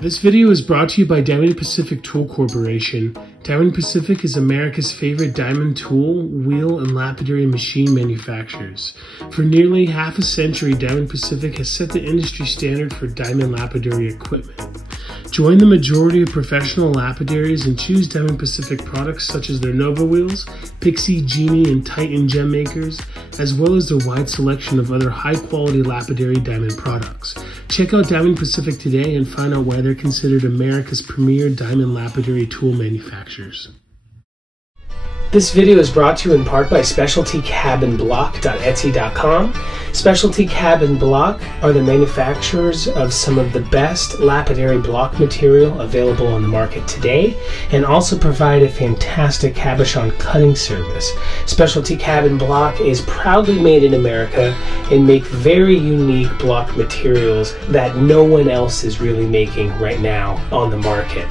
This video is brought to you by Diamond Pacific Tool Corporation. Diamond Pacific is America's favorite diamond tool, wheel, and lapidary machine manufacturers. For nearly half a century, Diamond Pacific has set the industry standard for diamond lapidary equipment. Join the majority of professional lapidaries and choose Diamond Pacific products such as their Nova wheels, Pixie, Genie, and Titan gem makers, as well as their wide selection of other high-quality lapidary diamond products. Check out Diamond Pacific today and find out why they're considered America's premier diamond lapidary tool manufacturers. This video is brought to you in part by SpecialtyCabinBlock.etsy.com. Specialty Cabin Block are the manufacturers of some of the best lapidary block material available on the market today, and also provide a fantastic cabochon cutting service. Specialty Cabin Block is proudly made in America and make very unique block materials that no one else is really making right now on the market.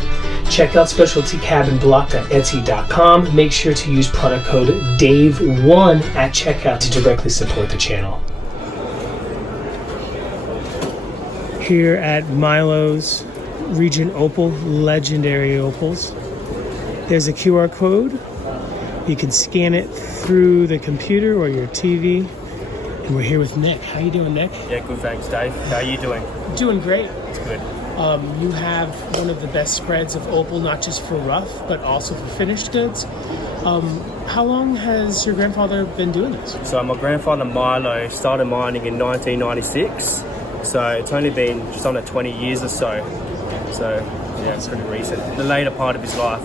Check out SpecialtyCabinBlock.etsy.com. Make sure to use product code DAVE1 at checkout to directly support the channel. Here at Milo's Region Opal, legendary opals, there's a QR code. You can scan it through the computer or your TV. And we're here with Nick. How you doing, Nick? Yeah, good, thanks, Dave. How are you doing? Doing great. It's good. You have one of the best spreads of opal, not just for rough, but also for finished goods. How long has your grandfather been doing this? So my grandfather Milo started mining in 1996. So it's only been just under 20 years or so. So yeah, it's pretty recent. The later part of his life.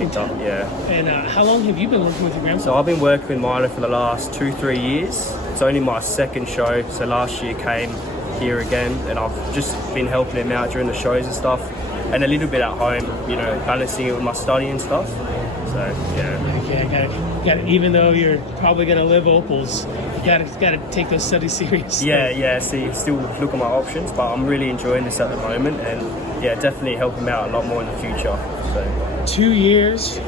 Yeah. And how long have you been working with your grandfather? So I've been working with Milo for the last 2-3 years. It's only my second show. So last year came here again, and I've just been helping him out during the shows and stuff, and a little bit at home, you know, balancing it with my study and stuff. So yeah. Okay, I got it. Even though you're probably gonna live opals, you gotta take those studies seriously. Yeah. See, still look at my options, but I'm really enjoying this at the moment, and yeah, definitely help him out a lot more in the future. So 2 years.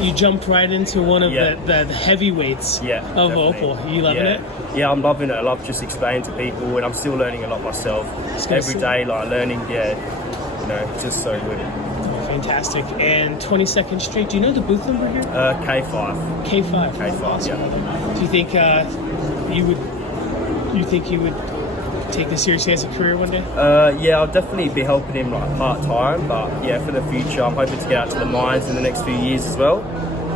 You jumped right into one of the heavyweights of definitely. opal. You loving it? Yeah, I'm loving it. I love just explaining to people, and I'm still learning a lot myself. Every day, like learning, it's just so good. Fantastic. And 22nd Street, do you know the booth number here? K5. K5. K5, awesome. yeah. Do you think you would take this seriously as a career one day? Yeah, I'll definitely be helping him like part-time, but yeah, for the future, I'm hoping to get out to the mines in the next few years as well.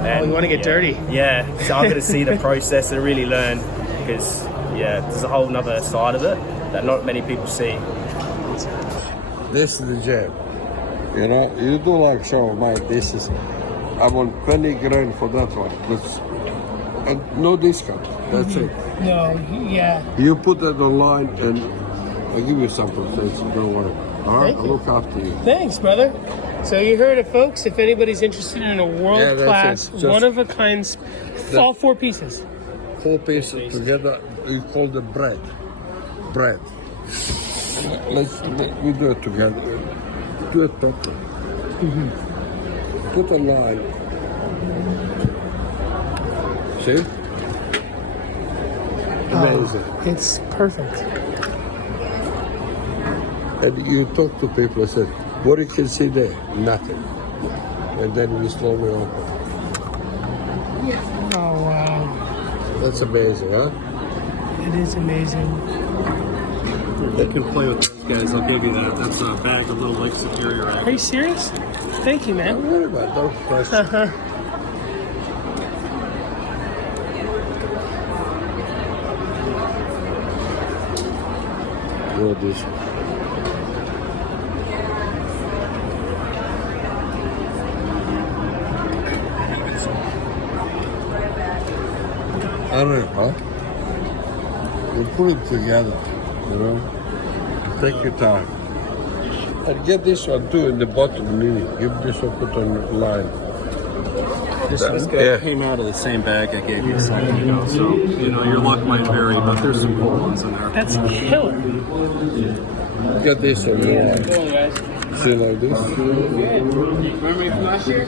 And you want to get dirty? Yeah, so I'm going to see the process and really learn, because there's a whole nother side of it that not many people see. This is the jab. You know, you do like show mine. This is, I want 20 grand for that one, and no discount. That's it. No, yeah. You put that online, and I'll give you some protection. Don't worry. All right, I'll look after you. Thanks, brother. So you heard it, folks. If anybody's interested in a world-class, one-of-a-kind, all 4 pieces. 4 pieces together, you call the bread. Bread. We do it together. Do it properly. Put a line. See? Amazing. It's perfect. And you talk to people and say, what you can see there? Nothing. And then we slowly open. Oh, wow. That's amazing, huh? It is amazing. They can play with those guys, I'll give you that. That's a bag of little Lake Superior. Are you serious? Thank you, man. Don't worry about it. Don't question. What is it? I don't know, huh? We put it together, you know? Take your time. And get this one too in the bottom mini. Give this one, put on the line. This guy came out of the same bag I gave you a second ago, so your luck might vary, but there's some cool ones in there. That's killer. Get this one, you know? See like this? Remember me from last year?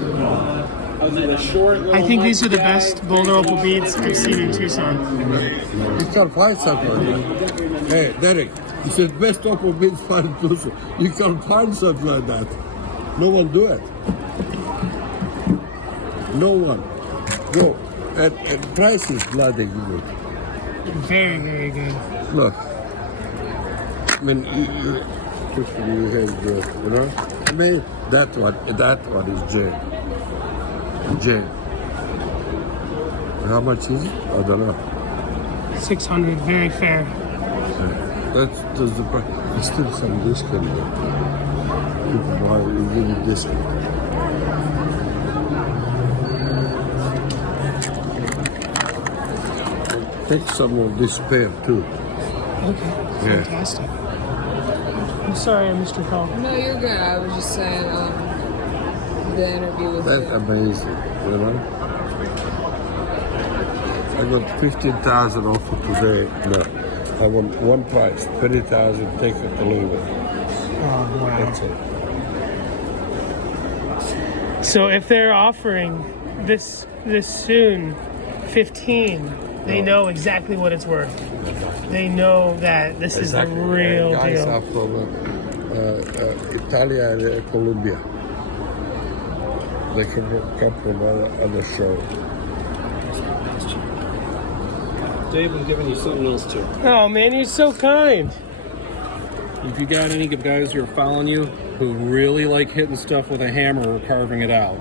I think these are the best Boulder Opal beads I've seen in Tucson. You can find something. Hey, Derrick, He said, best opal means fine tooth. You can find something like that. No one do it. No one. No. And price is bloody good. Very, very good. Look. I mean, you have the, you know? I mean, that one is jade. Jade. How much is it? I don't know. 600, very fair. That's the price. There's still some discount there. People buy, you give you discount. Take some of this pair too. Okay, Yeah. fantastic. I'm sorry I missed your call. No, you're good. I was just saying the interview with That's you. amazing, you know? I got 15,000 offer today. No, I want one price, 20,000, take it or leave it. Oh, wow. That's it. So if they're offering this soon, 15, they know exactly what it's worth. They know that this is the real Guys deal. are from Italy and Colombia. They come from other show. Dave, I'm giving you something else too. Oh man, you're so kind. If you got any guys who are following you who really like hitting stuff with a hammer or carving it out,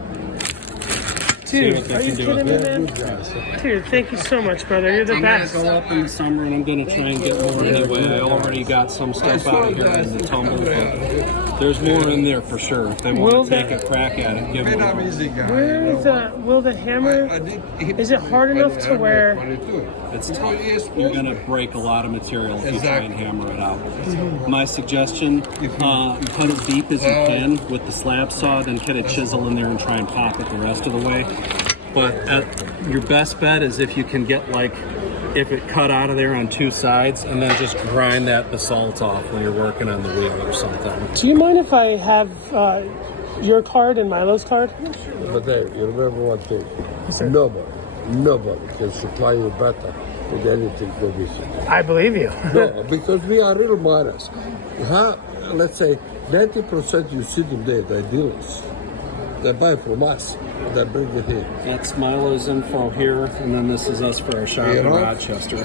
Dude, what they are you can do kidding me, with man? Good guys. Dude, thank you so much, brother. You're the I'm gonna best. go up in the summer and I'm gonna try and get more anyway. I already got some stuff out of here in the tumble, but there's more in there for sure. If they Will want to take that- a crack at it, give it a go. Easy guy. Where is will the hammer? Is it hard enough to where? It's tough. You're gonna break a lot of material if you try and Exactly. hammer it out. My suggestion, cut it deep as you can with the slab saw, then cut a chisel in there and try and pop it the rest of the way. But your best bet is if you can get if it cut out of there on two sides and then just grind that basalt off when you're working on the wheel or something. Do you mind if I have your card and Milo's card? But hey, you remember one thing. sir. Nobody can supply you better with anything than this. I believe you. No, because we are real miners. Let's say 90% you see them there, they're dealers. They buy from us. They bring it here. That's Milo's info here, and then this is us for our shop in right. Rochester.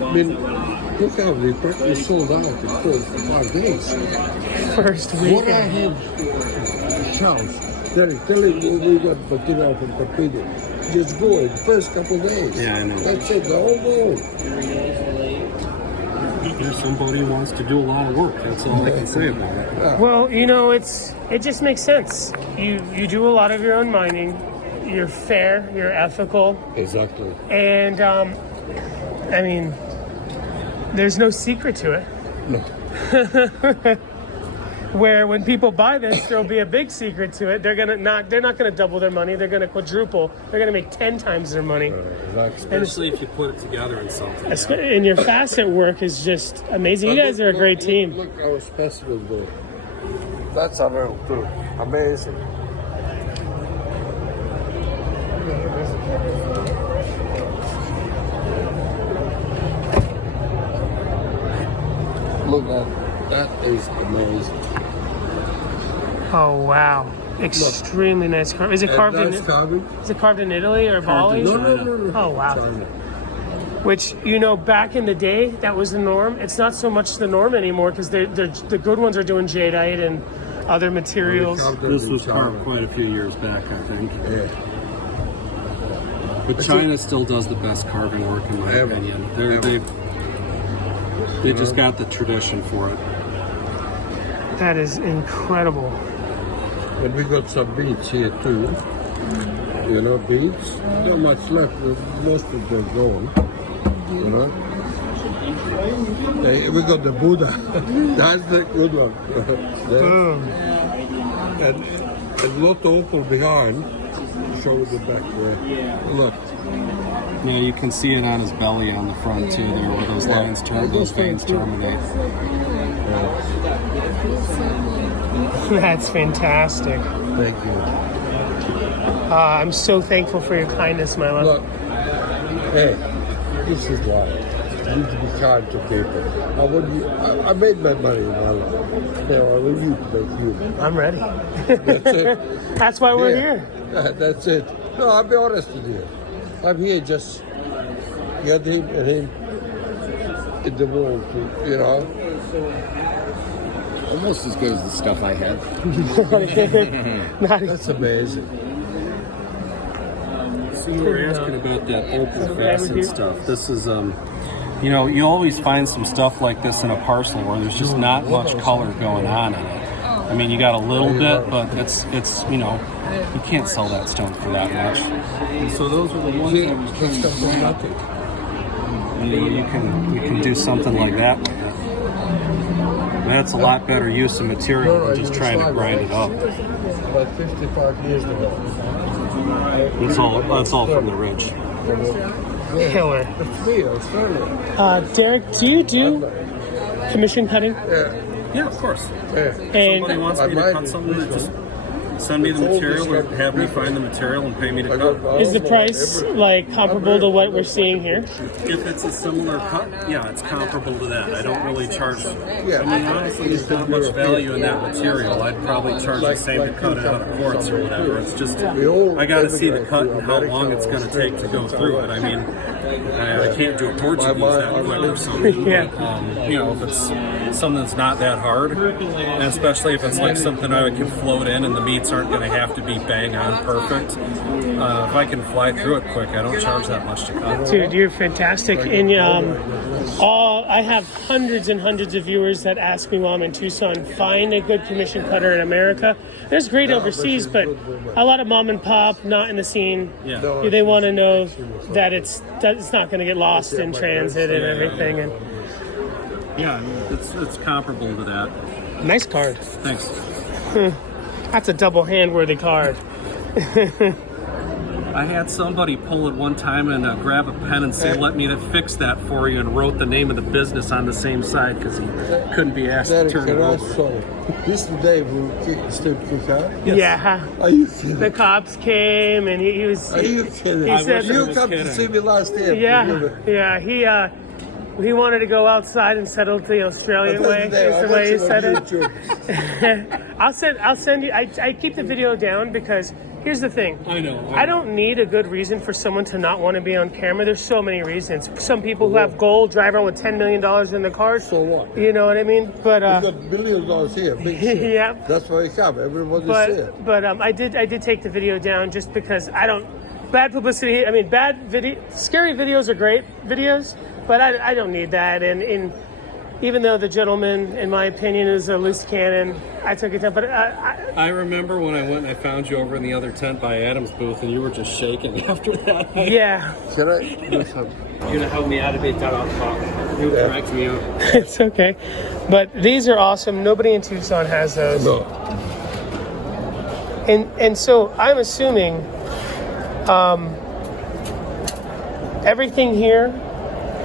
I mean, look how we practically sold out in 5 days. First What I weekend. have chance, Derrick, tell him we got material from Torpedo. Just go in the first couple of days. Yeah, I know. That's it, the whole world. There's somebody who wants to do a lot of work. That's all I can say about it. Well, you know, it just makes sense. You do a lot of your own mining. You're fair. You're ethical. Exactly. And I mean, there's no secret to it. No. Where when people buy this, there'll be a big secret to it. They're not gonna double their money. They're gonna quadruple. They're gonna make 10 times their money. Exactly. Especially if you put it together in something. And your facet work is just amazing. You guys are a great team. Look our specimens there. That's a real too. Amazing. Look at that is amazing. Oh wow, extremely nice carving. Is it carved in? That's carving? Is it carved in Italy or Bali? No. Oh wow. China. Which, you know, back in the day, that was the norm. It's not so much the norm anymore because the good ones are doing jadeite and other materials. This was carved quite a few years back, I think. Yeah. But China still does the best carving work, in my Ever. opinion. They just got the tradition for it. That is incredible. But we got some beads here too. You know, beads. Not much left. Most of them gone. You know. We got the Buddha. That's the good one. There. Boom. And lot of opal behind. Show the back there. Look. Yeah, you can see it on his belly on the front too, there where those lines turn, those veins terminate. That's fantastic. Thank you. I'm so thankful for your kindness, Milo. Look, hey, this is life. You need to be kind to people. I made my money in my life. You know, I want you to make you. I'm ready. That's it. That's why we're Yeah, here. That's it. No, I'll be honest with you. I'm here just get him and him in the world, you know. Almost as good as the stuff I have. That's amazing. So you were asking about that opal facet stuff. This is, you know, you always find some stuff like this in a parcel where there's just not much color going on in it. I mean, you got a little bit, but it's you know, you can't sell that stone for that much. And so those are the ones See, I was it's trying to come from say. nothing. You can do something like that with it. That's a lot better use of material than just trying to grind it up. About 55 years ago. That's all from the ridge. Killer. It's me, Australia. Derrick, do you do commission cutting? Yeah. Yeah, of course. Yeah. And Somebody wants me to cut something, just send me the material or have me find the material and pay me to cut. is the price like comparable to what we're seeing here? If it's a similar cut, yeah, it's comparable to that. I don't really charge. I Yeah. mean, honestly, there's not much value in that material. I'd probably charge the same to cut it out of quartz or whatever. It's just, I got to see the cut and how long it's going to take to go through it. I mean, I can't do a Portuguese that quick or something. Yeah. But, you know, if it's something that's not that hard, and especially if it's like something I can float in and the meats aren't going to have to be bang on perfect. If I can fly through it quick, I don't charge that much to cut. Dude, you're fantastic. And I have hundreds and hundreds of viewers that ask me while I'm in Tucson, find a good commission cutter in America. There's great overseas, but a lot of mom and pop, not in the scene. Yeah. They want to know that it's not going to get lost in transit and everything. And Yeah, it's comparable to that. nice card. Thanks. That's a double hand-worthy card. I had somebody pull it one time and grab a pen and say, "Let me to fix that for you," and wrote the name of the business on the same side because he couldn't be asked to Derrick, turn it can I over. sorry? This the day we still kick out? Yeah. Are you kidding? The cops came and he was. Are you kidding? He said- you was come kidding. to see me last year. Yeah. He wanted to go outside and settle the Australian way. Is the way he said it. I'll send you. I keep the video down because here's the thing. I know. I don't need a good reason for someone to not want to be on camera. There's so many reasons. Some people who have gold drive around with $10 million in the cars. So what? You know what I mean? But We got $1 billion here. Big shit. Yeah. That's why we come. Everybody's here. but I did take the video down just because I don't. Bad publicity. I mean, scary videos are great videos, but I don't need that. And even though the gentleman, in my opinion, is a loose cannon, I took it down. But I remember when I went and I found you over in the other tent by Adam's booth, and you were just shaking after that. yeah, Can I do something? You're gonna help me out a bit, Datalite. You'll correct me up. it's okay. But these are awesome. Nobody in Tucson has those. No. And so I'm assuming everything here,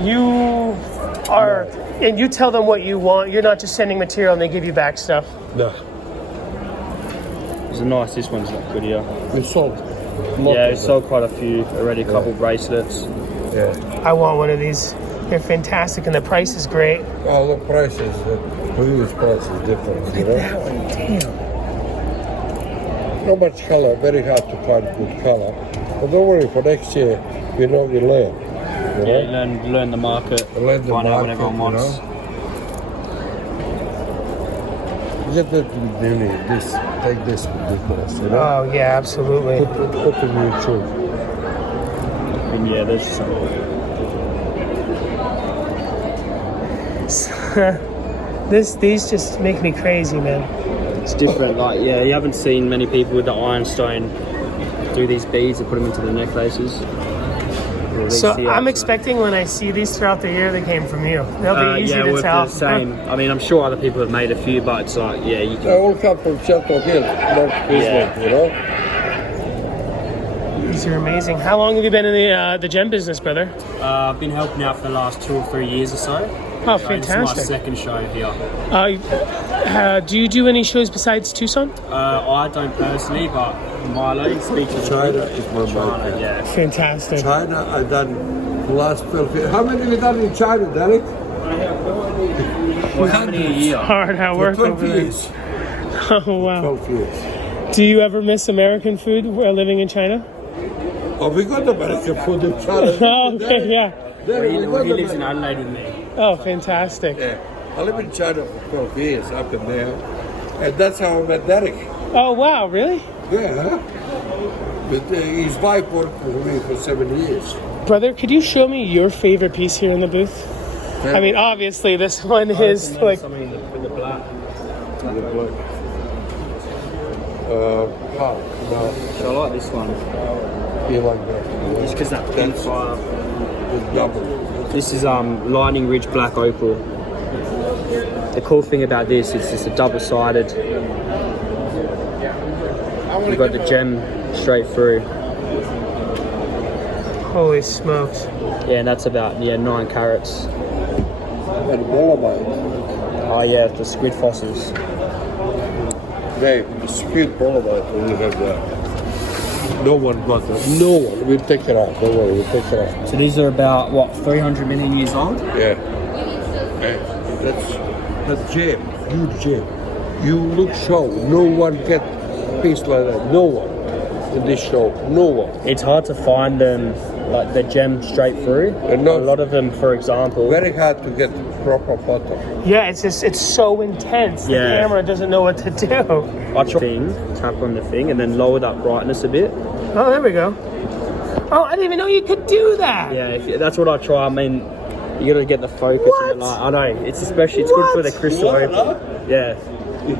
you are, and you tell them what you want. You're not just sending material and they give you back stuff. No. It's nice. This one's not good here. We sold. Yeah, we sold quite a few already. A couple bracelets. Yeah. I want one of these. They're fantastic and the price is great. All the prices, previous price is different. You know? That one, damn. Not much color. Very hard to find good color. But don't worry. For next year, we learn. You Yeah, know? learn the market. Learn the Find out what market, everyone you wants. know? Get that mini. This. Take this ridiculous. You know? Oh yeah, absolutely. Put in YouTube. And yeah, there's some. These just make me crazy, man. It's different. Like, yeah, you haven't seen many people with the ironstone do these beads and put them into the necklaces. Yeah, So these here, I'm expecting when I see these throughout the year, they came from you. They'll be easy yeah, to we're tell. the same. I mean, I'm sure other people have made a few, but it's like, yeah, you They can. all come from Shelter Hill, North Queensland, you know? These are amazing. How long have you been in the gem business, brother? I've been helping out for the last 2 or 3 years or so. Oh, This is my fantastic. second show here. Do you do any shows besides Tucson? I don't personally, but Milo speaks of China is my China, mind. yeah. Fantastic. China, I done the last 12 years. How many have you done in China, Derek? Well, how many a year? Hard at For work 12 over there. years. Oh, wow. 12 years. Do you ever miss American food living in China? Oh, we got American food in China. Oh, okay, yeah. Derek, He we got lives in American- Adelaide with me. Oh, fantastic. Yeah. I live in China for 12 years, up and there. And that's how I met Derek. Oh, wow, really? Yeah. But his wife worked with me for 7 years. Brother, could you show me your favorite piece here in the booth? I mean, obviously, this one is like... Something with the black. No, So I like this one. you like that. Just because that pink fire. It's double. This is Lightning Ridge Black Opal. The cool thing about this is it's a double-sided. You've got the gem straight through. Holy smokes. Yeah, and that's about 9 carats. And Dolomite. Oh yeah, the squid fossils. Dave, the squid Dolomite only have that. No one got that. No one. We'll take it out. Don't worry, we'll take it out. So these are about what 300 million years old. Yeah. That's gem. Huge gem. You look show. No one get piece like that. No one. In this show. No one. It's hard to find them like the gem straight through. And not- a lot of them, for example. Very hard to get proper photo. Yeah, it's just, it's so intense. The Yeah. camera doesn't know what to do. I tap on the thing and then lower that brightness a bit. Oh, there we go. Oh, I didn't even know you could do that. Yeah, that's what I try. I mean, you got to get the focus and the light. I know it's especially it's good for the crystal. What? Yeah.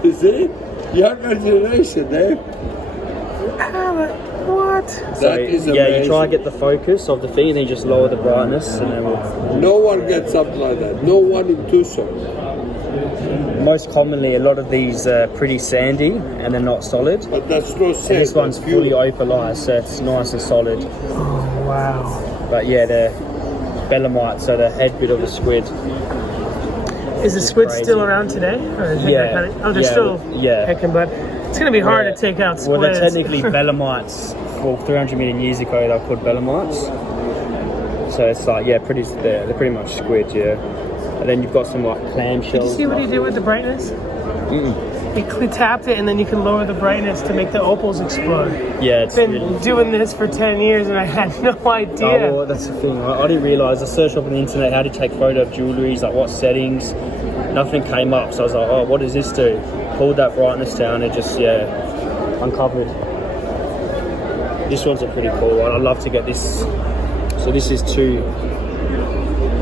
You see? Younger generation, Dave. What? So That is yeah, you amazing. try and get the focus of the thing and then you just lower the brightness and then No one gets something like that. No one in Tucson. most commonly a lot of these are pretty sandy and they're not solid. But that's no And sense. this one's fully opalized, so it's nice and solid. Oh, wow. But yeah, they're belemite, so the head bit of the squid. Is the squid crazy. still around today? Or is it Yeah. kind of, oh, they're Yeah, still yeah. picking, but it's going to be hard Yeah. to take out Well, squids. they're technically belemites. Well, 300 million years ago, they were called belemites. So it's like, yeah, they're pretty much squid, yeah. And then you've got some like clamshells. Did you see what he did with the brightness? He tapped it, and then you can lower the brightness to make the opals explode. Yeah, it's Been really... doing this for 10 years, and I had no idea. Oh, well, that's the thing. I didn't realise. I searched up on the internet how to take photo of jewelleries, like what settings. Nothing came up, so I was like, oh, what does this do? Pulled that brightness down, and just uncovered. This one's a pretty cool one. I'd love to get this. So this is two,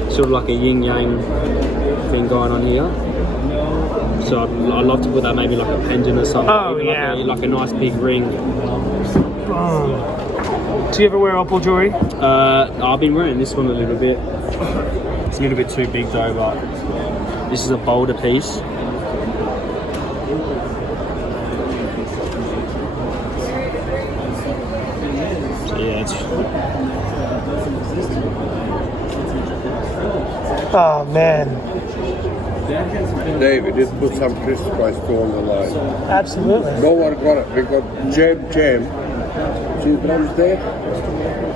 sort of like a yin yang thing going on here. So I'd love to put that maybe like a pendant or something. Oh, Even yeah. like a nice big ring. Do you ever wear opal jewelry? I've been wearing this one a little bit. It's a little bit too big though, but this is a bolder piece. So yeah, it's Oh, man. David, just put some crystal price on the line. Absolutely. No one got it. We got gem. See the drums there?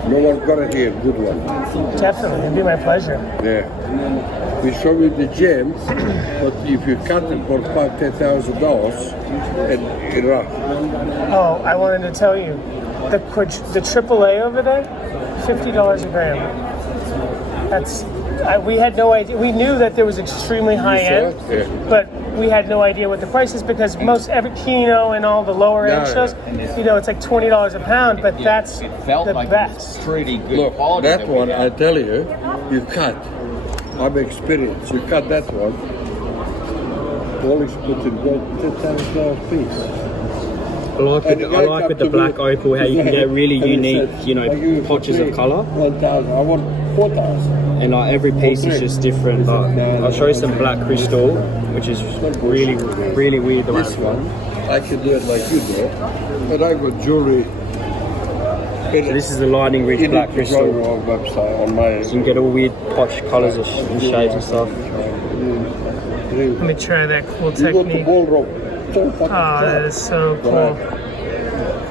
No one got it here. Good one. Definitely. It'd be my pleasure. Yeah. We show you the gem, but if you cut it for $5,000-$10,000, and it rough. Oh, I wanted to tell you. The AAA over there, $50 a gram. We had no idea. We knew that there was extremely high end, Yeah. but we had no idea what the price is because every Kino and all the lower end Yeah, shows, it's like $20 a pound, but that's Felt the like best. it was pretty good Look, quality. that we one, got. I tell you, you cut. I'm experienced. You cut that one. Polish put in gold $10,000 piece. I like with the black opal how you can get really unique, patches of colour. 1,000. I want 4,000. And like every piece is just different. But I'll show you some black crystal, which is really, really weird the way This it's one, done. I can do it like you do. But I got jewelry. So this is the Lightning Ridge black crystal. On website on my. So you can get all weird patch colours and shades and stuff. Let me try that cool You got the technique. ball rope. So Oh, that is so cool.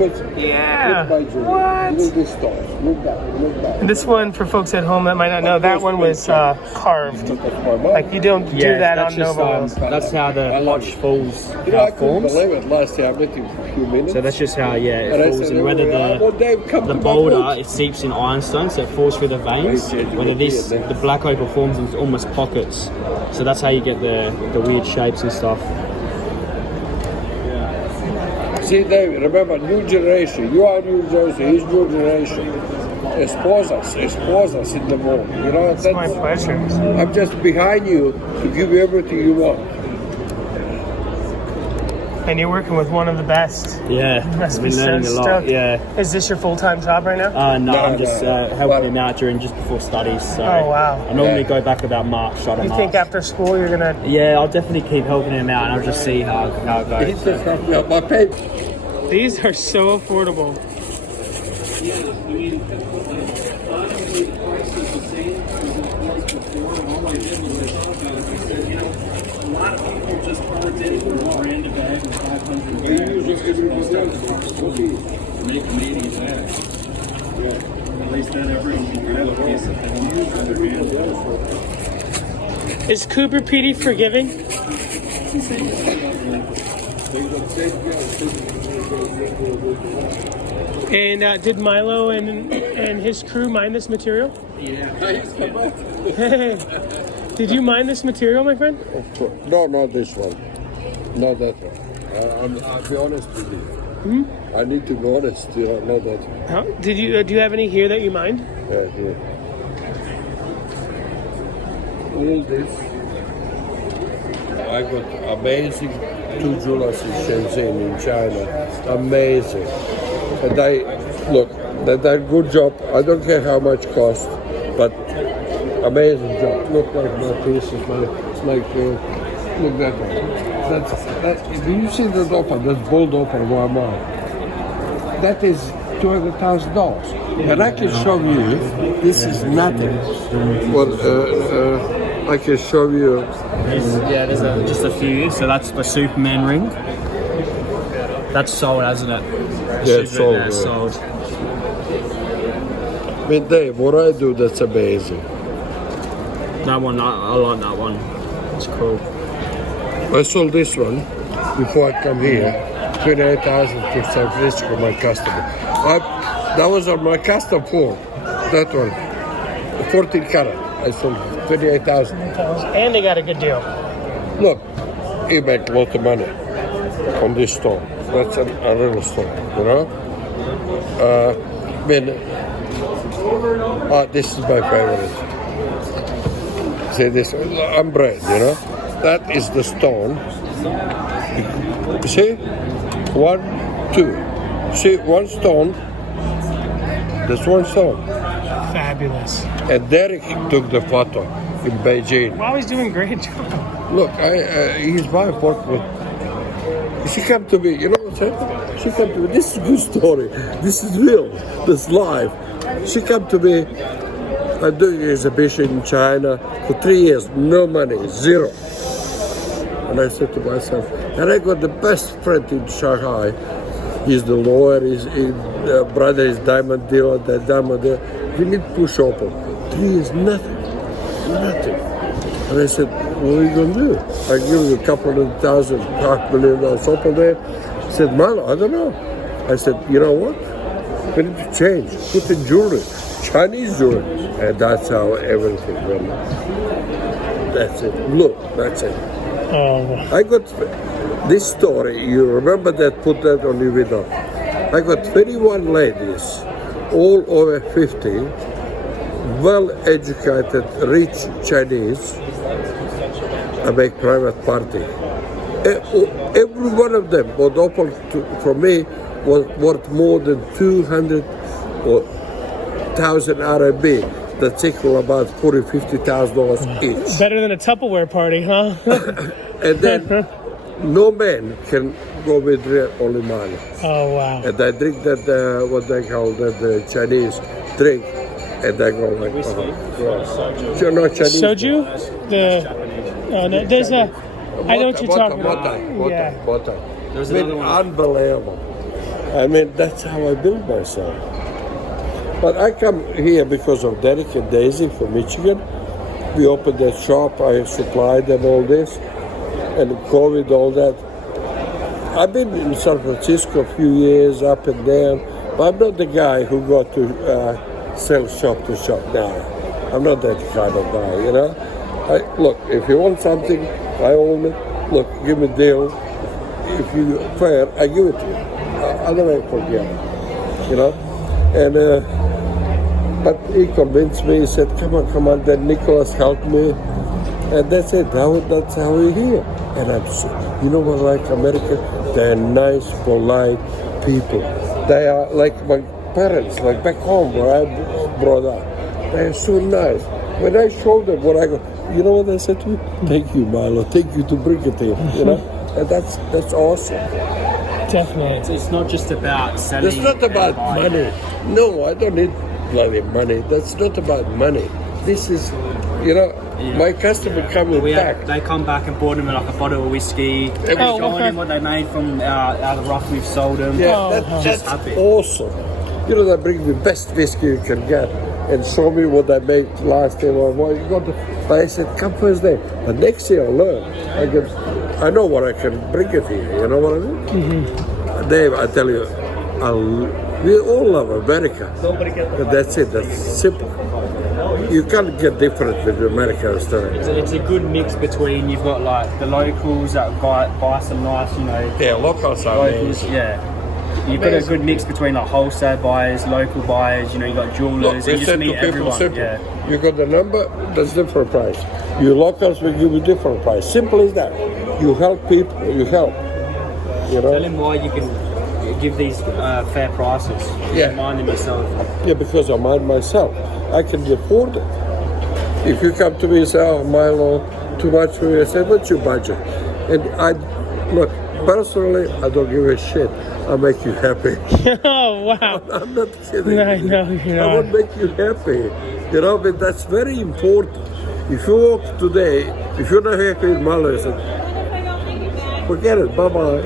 Yeah. Look, What? Look this stars. Look back. This one, for folks at home that might not know, that one was carved. Like you don't do that on Nova wheels. That's how the potch falls You know, I couldn't forms. believe it. Last year I met him for a few minutes. So that's just how, yeah, And it I falls. said, And whether "Well, Dave, come the to my boulder, boat." it seeps in ironstone, so it falls through the veins. Whether this, the black opal forms in almost pockets. So that's how you get the weird shapes and stuff. See, David, remember, new generation. You are new generation. He's new generation. Expose us in the world. You know, It's my pleasure. I'm just behind you to give you everything you want. And you're working with one of the best. Yeah, Must I've be been so learning a lot. stoked. Yeah. Is this your full-time job right now? No, I'm just no. helping him out during just before studies. So Oh, wow. I normally go back about March, start of You March. think after school you're gonna? Yeah, I'll definitely keep helping him out, and I'll just see how it He goes. just helped me out. My paper. These are so affordable. Yeah, I mean, honestly, the price is the same as it was before. And all I did was I thought about it. I said, you know, a lot of people just aren't into a brand of bag and 500 bags. It's just most of the make an 80 bag. At least then everyone can grab a piece of it and use their hand. Is Cooper PD forgiving? And did Milo and his crew mine this material? Hey, did you mine this material, my friend? Of course. No, not this one. Not that one. I'll be honest with you. I need to be honest. Not that one. Huh? Did you? Do you have any here that you mined? Yeah, here. All this. I got amazing 2 jewelers in Shenzhen in China. Amazing. And they're good job. I don't care how much cost, but amazing job. Look like my pieces, look that one. Do you see the opal? That's bold opal, one more. That is $200,000. And I can show you, this is nothing. Well, I can show you. There's just a few. So that's the Superman ring. That's sold, hasn't it? Yeah, it's sold, Yeah, yeah. sold. I mean, Dave, what I do, that's amazing. That one, I like that one. It's cool. I sold this one before I come here, 28,000 to San Francisco, my customer. That was on my custom form, that one, 14 karat. I sold 28,000. And they got a good deal. Look, he make a lot of money on this stone. That's a real stone, you know? This is my favorite. See this, I'm bread, you know? That is the stone. You see? 1, 2. See, one stone. That's one stone. Fabulous. And Derrick took the photo in Beijing. Wow, he's doing a great job. Look, he's my partner. She came to me, you know what I'm saying? She came to me, this is a good story. This is real. This is live. She came to me, I'm doing an exhibition in China for 3 years, no money, zero. And I said to myself, and I got the best friend in Shanghai. He's the lawyer, his brother is diamond dealer, that diamond dealer. We need push open. 3 years, nothing. And I said, what are you going to do? I give you a couple of thousand, $500,000 open there. He said, Milo, I don't know. I said, you know what? We need to change. Put in jewelry, Chinese jewelry. And that's how everything went. That's it. Look, that's it. I got this story. You remember that? Put that on your video. I got 21 ladies, all over 50, well-educated, rich Chinese. I make private party. Every one of them was open for me was worth more than 200,000 RMB. That's equal about $40,000-$50,000 each. Better than a Tupperware party, huh? And then no man can go with only Milo. Oh, wow. And I drink that, what they call that, the Chinese drink. And I go like, You're not Chinese. Soju? No, there's a, I know what you're talking about. Water. There's I mean, another one. unbelievable. I mean, that's how I build myself. But I come here because of Derrick and Daisy from Michigan. We opened that shop, I supplied them all this, and COVID, all that. I've been in San Francisco a few years, up and down, but I'm not the guy who got to sell shop to shop now. I'm not that kind of guy, you know? Look, if you want something, I own it. Look, give me a deal. If you fair, I give it to you. Otherwise, forget it, you know? And but he convinced me. He said, "Come on." Then Nicholas helped me, and that's it. That's how we're here. And you know what? Like America, they're nice, polite people. They are like my parents, like back home where I brought up. They are so nice. When I showed them what I go, you know what they said to me? "Thank you, Milo. Thank you to bring it here." You know, and that's awesome. Definitely. It's not just about selling. It's not about money. No, I don't need bloody money. That's not about money. This is, you know, my customer coming back. They come back and bought them like a bottle of whiskey. Showing them what they made from out of the rough we've sold them. Yeah, that's awesome. You know, they bring the best whiskey you can get and show me what I made last year or what you got. But I said, come first day. But next year I'll learn. I know what I can bring it here. You know what I mean? Mm-hmm. Dave, I tell you, we all love America. But that's it. That's simple. You can't get different with American restaurants. It's a good mix between, you've got like the locals that buy some nice, you know. Yeah, locals are amazing. Yeah. You've got a good mix between like wholesale buyers, local buyers, you know, you got jewelers, and you just meet everyone. Yeah. You got the number, that's different price. You locals will give you different price. Simple as that. You help people, you help. You know? Tell them why you can give these fair prices. Yeah. Mind them yourself. Yeah, because I mind myself. I can afford it. If you come to me and say, "Oh, Milo, too much for me," I say, "What's your budget?" And look, personally, I don't give a shit. I'll make you happy. Oh, wow. I'm not kidding. I know you're not. I want to make you happy. You know, but that's very important. If you walk today, if you're not happy with Milo, I said, forget it, bye-bye.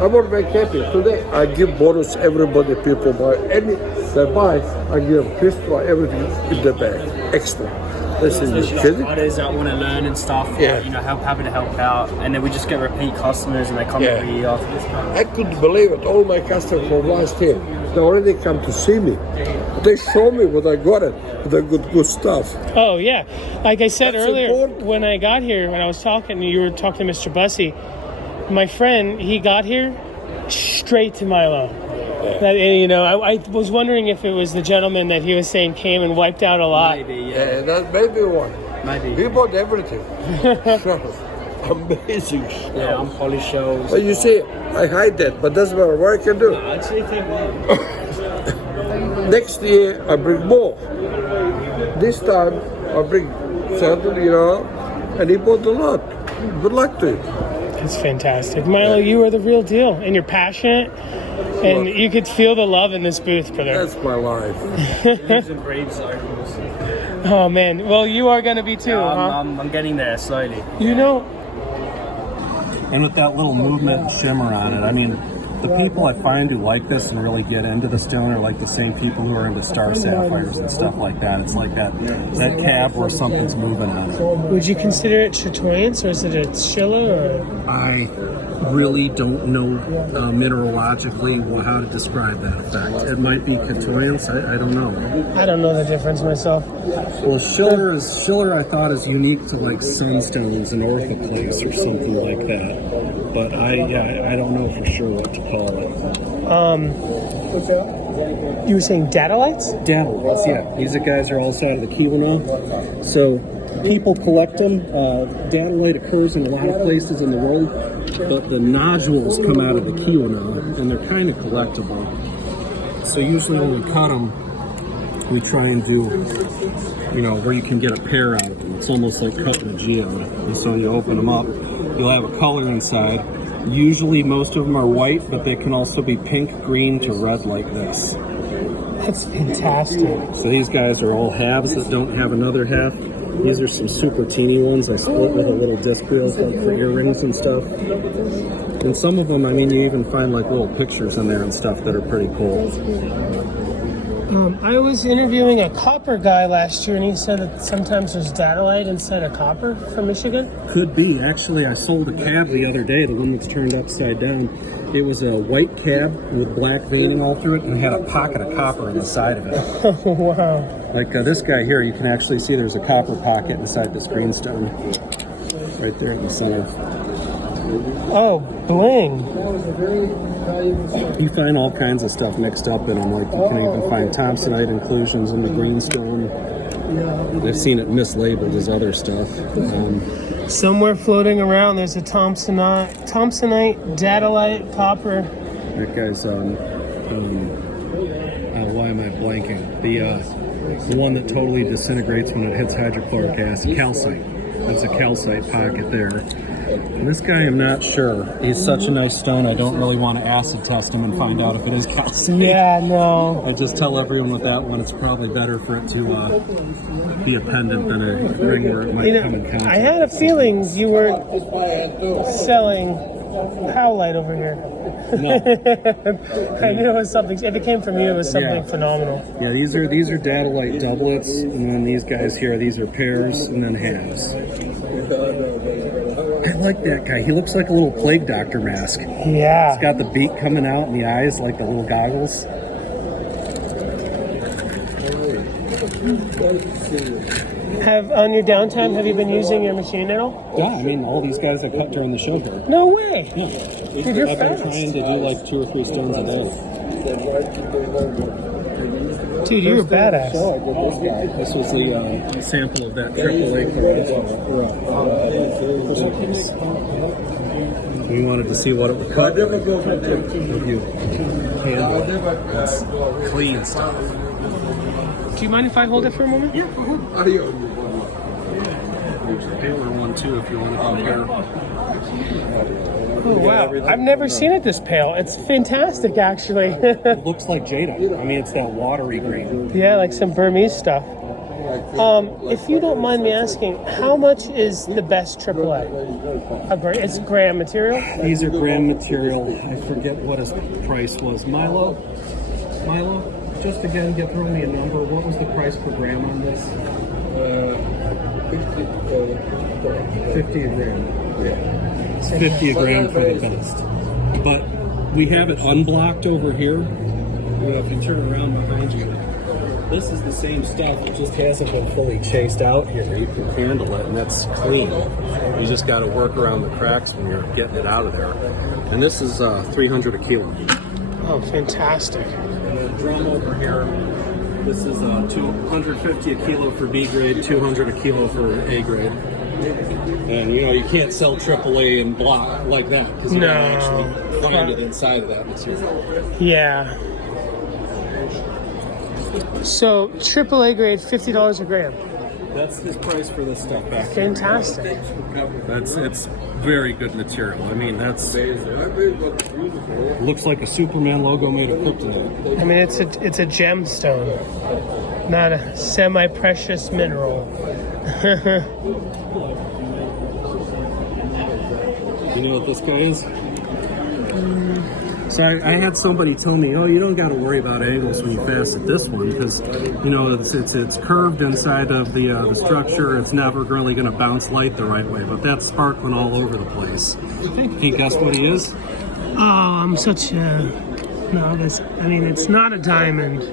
I want to make happy. Today, I give bonus everybody, people buy. Any they buy, I give pistol, everything in the bag, extra. Listen, you kidding? Others that want to learn and stuff, Yeah. like, you know, happy to help out, and then we just get repeat customers, and they come Yeah. every year. I couldn't believe it. All my customers from last year, they already come to see me. They show me what I got it. They got good stuff. Oh, yeah. Like I said That's earlier, important. when I got here, when I was talking, you were talking to Mr. Bussey, my friend, he got here straight to Milo. That, and, you know, I was wondering if it was the gentleman that he was saying came and wiped out a lot. Maybe, Yeah, that may be one. Maybe. He bought everything. Amazing stuff. Yeah, unpolished shells. But you see, I hide that, but that's what I can do. I actually think Next year, I bring more. This time, I bring certain, you know, and he bought a lot. Good luck to you. It's fantastic. Milo, you are the real deal, and you're passionate, and you could feel the love in this booth, brother. That's my life. lives and breathes opals. Oh, man. Well, you are going to be too, huh? I'm getting there slowly. You know, And with that little movement and shimmer on it, I mean, the people I find who like this and really get into the stone are like the same people who are into star sapphires and stuff like that. It's like that cab where something's moving on it. would you consider it chatoyance, or is it a Schiller? Or? I really don't know mineralogically how to describe that effect. It might be chatoyance, I don't know. I don't know the difference myself. Well, Schiller I thought is unique to like sunstones and orthoclase or something like that. But I don't know for sure what to call it. You were saying Datalites? Datalites, yeah. These guys are all out of the Keweenaw. So people collect them. Datalite occurs in a lot of places in the world, but the nodules come out of the Keweenaw, and they're kind of collectible. So usually when we cut them, we try and do, you know, where you can get a pair out of them. It's almost like cutting a geode. And so you open them up, you'll have a color inside. Usually most of them are white, but they can also be pink, green to red like this. That's fantastic. So these guys are all halves that don't have another half. These are some super teeny ones I split with a little disc wheel like for earrings and stuff. And some of them, I mean, you even find like little pictures in there and stuff that are pretty cool. I was interviewing a copper guy last year, and he said that sometimes there's Datalite instead of copper from Michigan. Could be. Actually, I sold a cab the other day, the one that's turned upside down. It was a white cab with black veining all through it, and had a pocket of copper on the side of it. Oh, wow. Like this guy here, you can actually see there's a copper pocket inside this greenstone. Right there in the center. Oh, bling. You find all kinds of stuff mixed up in them. Like you can even find Thompsonite inclusions in the greenstone. I've seen it mislabeled as other stuff. Somewhere floating around, there's a Thompsonite, Datalite, copper. That guy's why am I blanking? The one that totally disintegrates when it hits hydrochloric acid, calcite. That's a calcite pocket there. And this guy, I'm not sure. He's such a nice stone, I don't really want to acid test him and find out if it is calcite. Yeah, no. I just tell everyone with that one, it's probably better for it to be a pendant than a ring where it might come in contact. I had a feeling you weren't selling Howlite over here. No. I knew it was something. If it came from you, it was something phenomenal. Yeah, these are Datalite doublets, and then these guys here, these are pairs, and then halves. I like that guy. He looks like a little plague doctor mask. Yeah. He's got the beak coming out and the eyes like the little goggles. On your downtime, have you been using your machine at all? Yeah, I mean, all these guys that cut during the show here. No way. Yeah. Dude, you're I've fast. been trying to do like 2 or 3 stones a day. Dude, you're a badass. This was the sample of that AAA card. We wanted to see what it would cut. With you. That's clean stuff. Do you mind if I hold it for a moment? Yeah, go ahead. There's a paler one too if you want to compare. Oh, wow. I've never seen it this pale. It's fantastic, actually. It looks like Jada. I mean, it's that watery green. Yeah, like some Burmese stuff. If you don't mind me asking, how much is the best AAA? It's gram material? These are gram material. I forget what his price was. Milo, just again, throw me a number. What was the price per gram on this? 50 a gram. Yeah. It's 50 a gram for the best. But we have it unblocked over here. If you turn around behind you, this is the same stuff. It just hasn't been fully chased out here. You can handle it, and that's clean. You just got to work around the cracks when you're getting it out of there. And this is 300 a kilo. Oh, fantastic. Drum over here. This is 250 a kilo for B grade, 200 a kilo for A grade. And you can't sell AAA and block like that because you don't actually find it inside of that material. Yeah. So AAA grade, $50 a gram. That's his price for this stuff back here. Fantastic. It's very good material. I mean, looks like a Superman logo made of kryptonite. I mean, it's a gemstone, not a semi-precious mineral. You know what this guy is? So I had somebody tell me, you don't got to worry about angles when you facet this one because, it's curved inside of the structure. It's never really going to bounce light the right way, but that's sparkling all over the place. Can you guess what he is? Oh, I'm such a novice. I mean, it's not a diamond.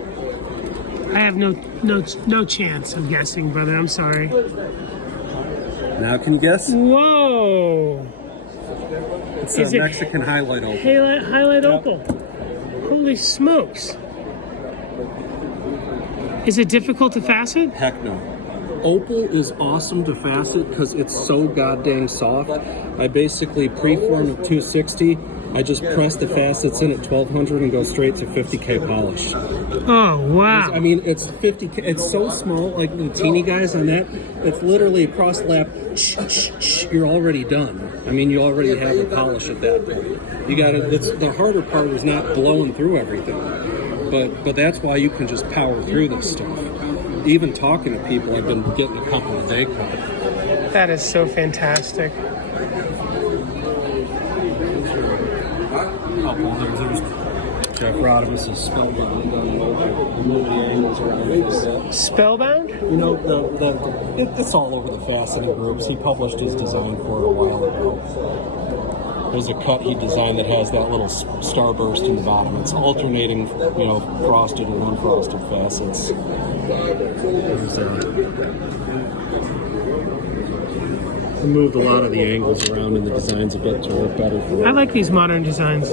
I have no chance of guessing, brother. I'm sorry. Now can you guess? Whoa! It's a Mexican highlight opal. Highlight opal. Holy smokes. Is it difficult to facet? Heck no. Opal is awesome to facet because it's so goddamn soft. I basically preform at 260. I just press the facets in at 1200 and go straight to 50K polish. Oh, wow. I mean, it's 50K. It's so small, like the teeny guys on that. It's literally across the lap. You're already done. I mean, you already have the polish at that point. The harder part is not blowing through everything. But that's why you can just power through this stuff. even talking to people, I've been getting a couple a day cut. That is so fantastic. There's Jeff Rodimus' Spellbound. Move the angles around it. Spellbound? You know, it's all over the faceting groups. He published his design for it a while ago. There's a cut he designed that has that little starburst in the bottom. It's alternating, you know, frosted and unfrosted facets. I moved a lot of the angles around in the designs a bit to work better for I like these modern designs.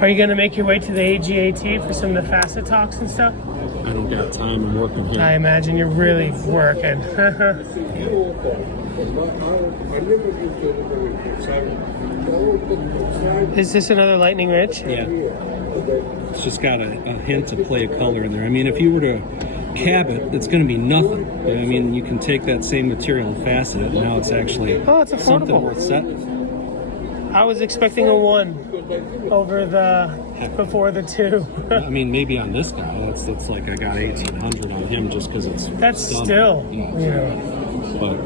Are you going to make your way to the AGAT for some of the facet talks and stuff? I don't got time. I'm working here. I imagine you're really working. Is this another Lightning Ridge? Yeah. It's just got a hint of play of color in there. I mean, if you were to cab it, it's going to be nothing. I mean, you can take that same material and facet it, and now it's actually it's affordable. something worth setting. I was expecting a 1 over before the 2. I mean, maybe on this guy, it's like I got 1,800 on him just because it's That's done. still, Yeah. you know. But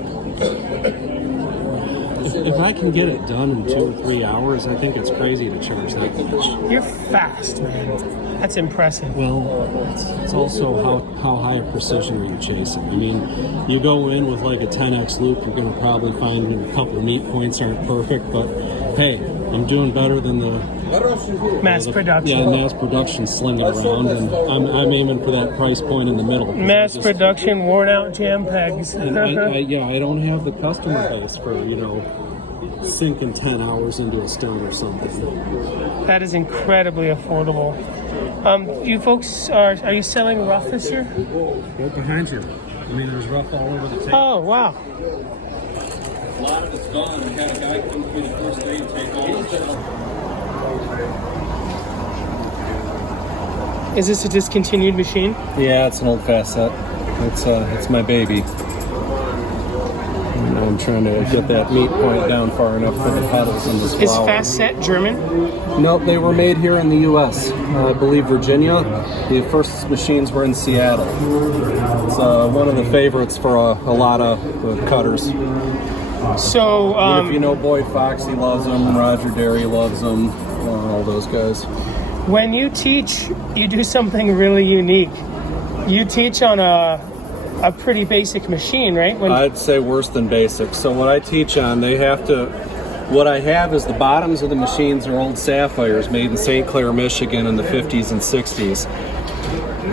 if I can get it done in 2 or 3 hours, I think it's crazy to charge that much. You're fast, man. That's impressive. Well, it's also how high a precision are you chasing? I mean, you go in with like a 10x loop, you're going to probably find a couple of meat points aren't perfect, but hey, I'm doing better than the Mass production. Yeah, mass production slinging around, and I'm aiming for that price point in the middle. Mass production, worn out jam pegs. And I don't have the customer base for, you know, sinking 10 hours into a stone or something. That is incredibly affordable. You folks, are you selling rough this year? Right behind you. I mean, there's rough all over the table. Oh, wow. A lot of it's gone. We had a guy come through the first day and take all the stuff. Is this a discontinued machine? Yeah, it's an old facet. It's my baby. And I'm trying to get that meat point down far enough for the petals in this Is flower. Facet German? Nope, they were made here in the U.S. I believe Virginia. The first machines were in Seattle. It's one of the favorites for a lot of cutters. So, If you know Boyd Fox, he loves them. Roger Derry loves them. All those guys. when you teach, you do something really unique. You teach on a pretty basic machine, right? I'd say worse than basic. So what I teach on, what I have is the bottoms of the machines are old sapphires made in St. Clair, Michigan in the 50s and 60s.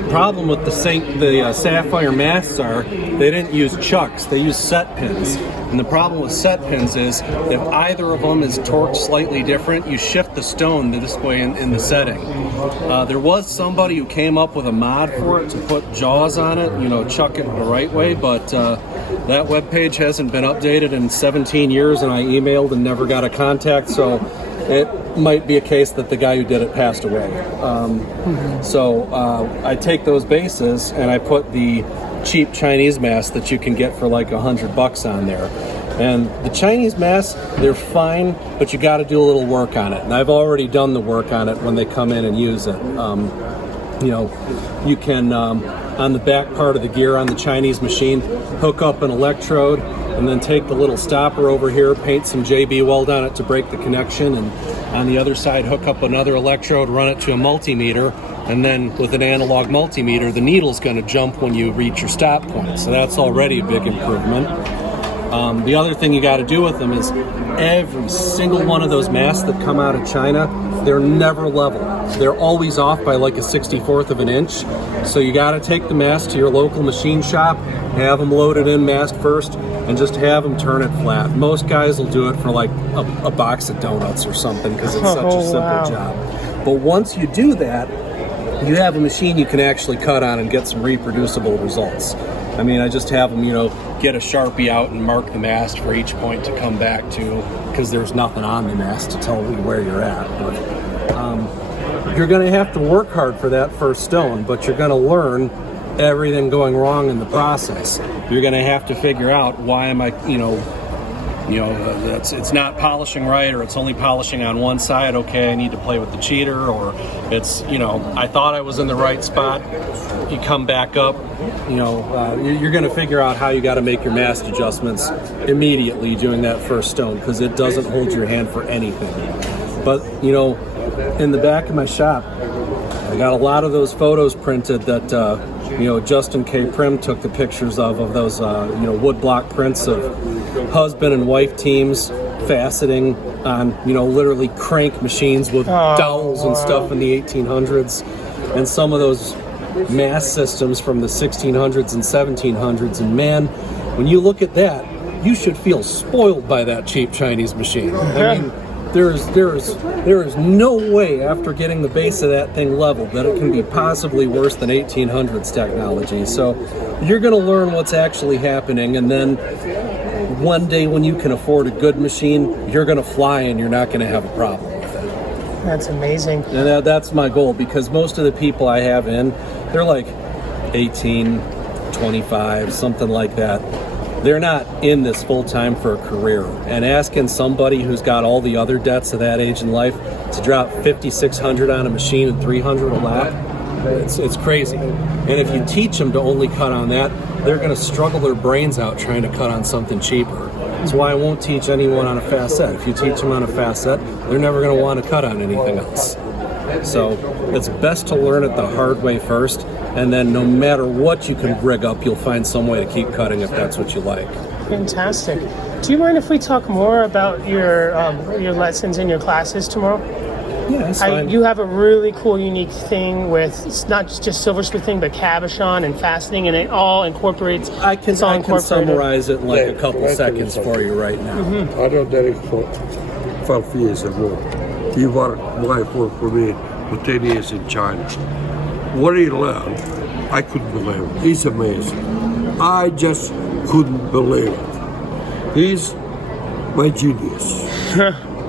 Problem with the sapphire masts are they didn't use chucks, they used set pins. And the problem with set pins is if either of them is torqued slightly different, you shift the stone this way in the setting. There was somebody who came up with a mod for it to put jaws on it, chuck it the right way, but that webpage hasn't been updated in 17 years, and I emailed and never got a contact, so it might be a case that the guy who did it passed away. So I take those bases and I put the cheap Chinese masts that you can get for like $100 on there. And the Chinese masts, they're fine, but you got to do a little work on it. And I've already done the work on it when they come in and use it. You can, on the back part of the gear on the Chinese machine, hook up an electrode and then take the little stopper over here, paint some JB weld on it to break the connection, and on the other side hook up another electrode, run it to a multimeter, and then with an analog multimeter the needle's going to jump when you reach your stop point. So that's already a big improvement. The other thing you got to do with them is every single one of those masts that come out of China, they're never level. They're always off by like a 64th of an inch. So you got to take the mast to your local machine shop, have them loaded in mast first, and just have them turn it flat. Most guys will do it for like a box of donuts or something because it's such a simple job. But once you do that, you have a machine you can actually cut on and get some reproducible results. I mean, I just have them, get a Sharpie out and mark the mast for each point to come back to, because there's nothing on the mast to tell you where you're at. But you're going to have to work hard for that first stone, but you're going to learn everything going wrong in the process. You're going to have to figure out why am I, You know, it's not polishing right, or it's only polishing on one side. Okay, I need to play with the cheater, or it's, you know, I thought I was in the right spot. You come back up, you know, you're going to figure out how you got to make your mast adjustments immediately doing that first stone, because it doesn't hold your hand for anything. But, you know, in the back of my shop, I got a lot of those photos printed that, you know, Justin K. Prim took the pictures of those, you know, woodblock prints of husband and wife teams faceting on, you know, literally crank machines with dowels and stuff in the 1800s. And some of those mast systems from the 1600s and 1700s. And man, when you look at that, you should feel spoiled by that cheap Chinese machine. I mean, there is no way after getting the base of that thing leveled that it can be possibly worse than 1800s technology. So you're going to learn what's actually happening, and then one day when you can afford a good machine, you're going to fly and you're not going to have a problem with it. That's amazing. And that's my goal, because most of the people I have in, they're like 18, 25, something like that. They're not in this full-time for a career. And asking somebody who's got all the other debts of that age in life to drop $5,600 on a machine and $300 a lap, it's crazy. And if you teach them to only cut on that, they're going to struggle their brains out trying to cut on something cheaper. That's why I won't teach anyone on a fast set. If you teach them on a fast set, they're never going to want to cut on anything else. So it's best to learn it the hard way first, and then no matter what you can rig up, you'll find some way to keep cutting if that's what you like. Fantastic. Do you mind if we talk more about your lessons and your classes tomorrow? Yeah, that's fine. You have a really cool, unique thing with, it's not just silversmithing, but cabochon and faceting, and it all incorporates. I can summarize it in like a couple seconds for you right now. Mm-hmm. I know Derrick for 12 years ago. He worked, wife worked for me for 10 years in China. What he learned, I couldn't believe it. He's amazing. I just couldn't believe it. He's my genius.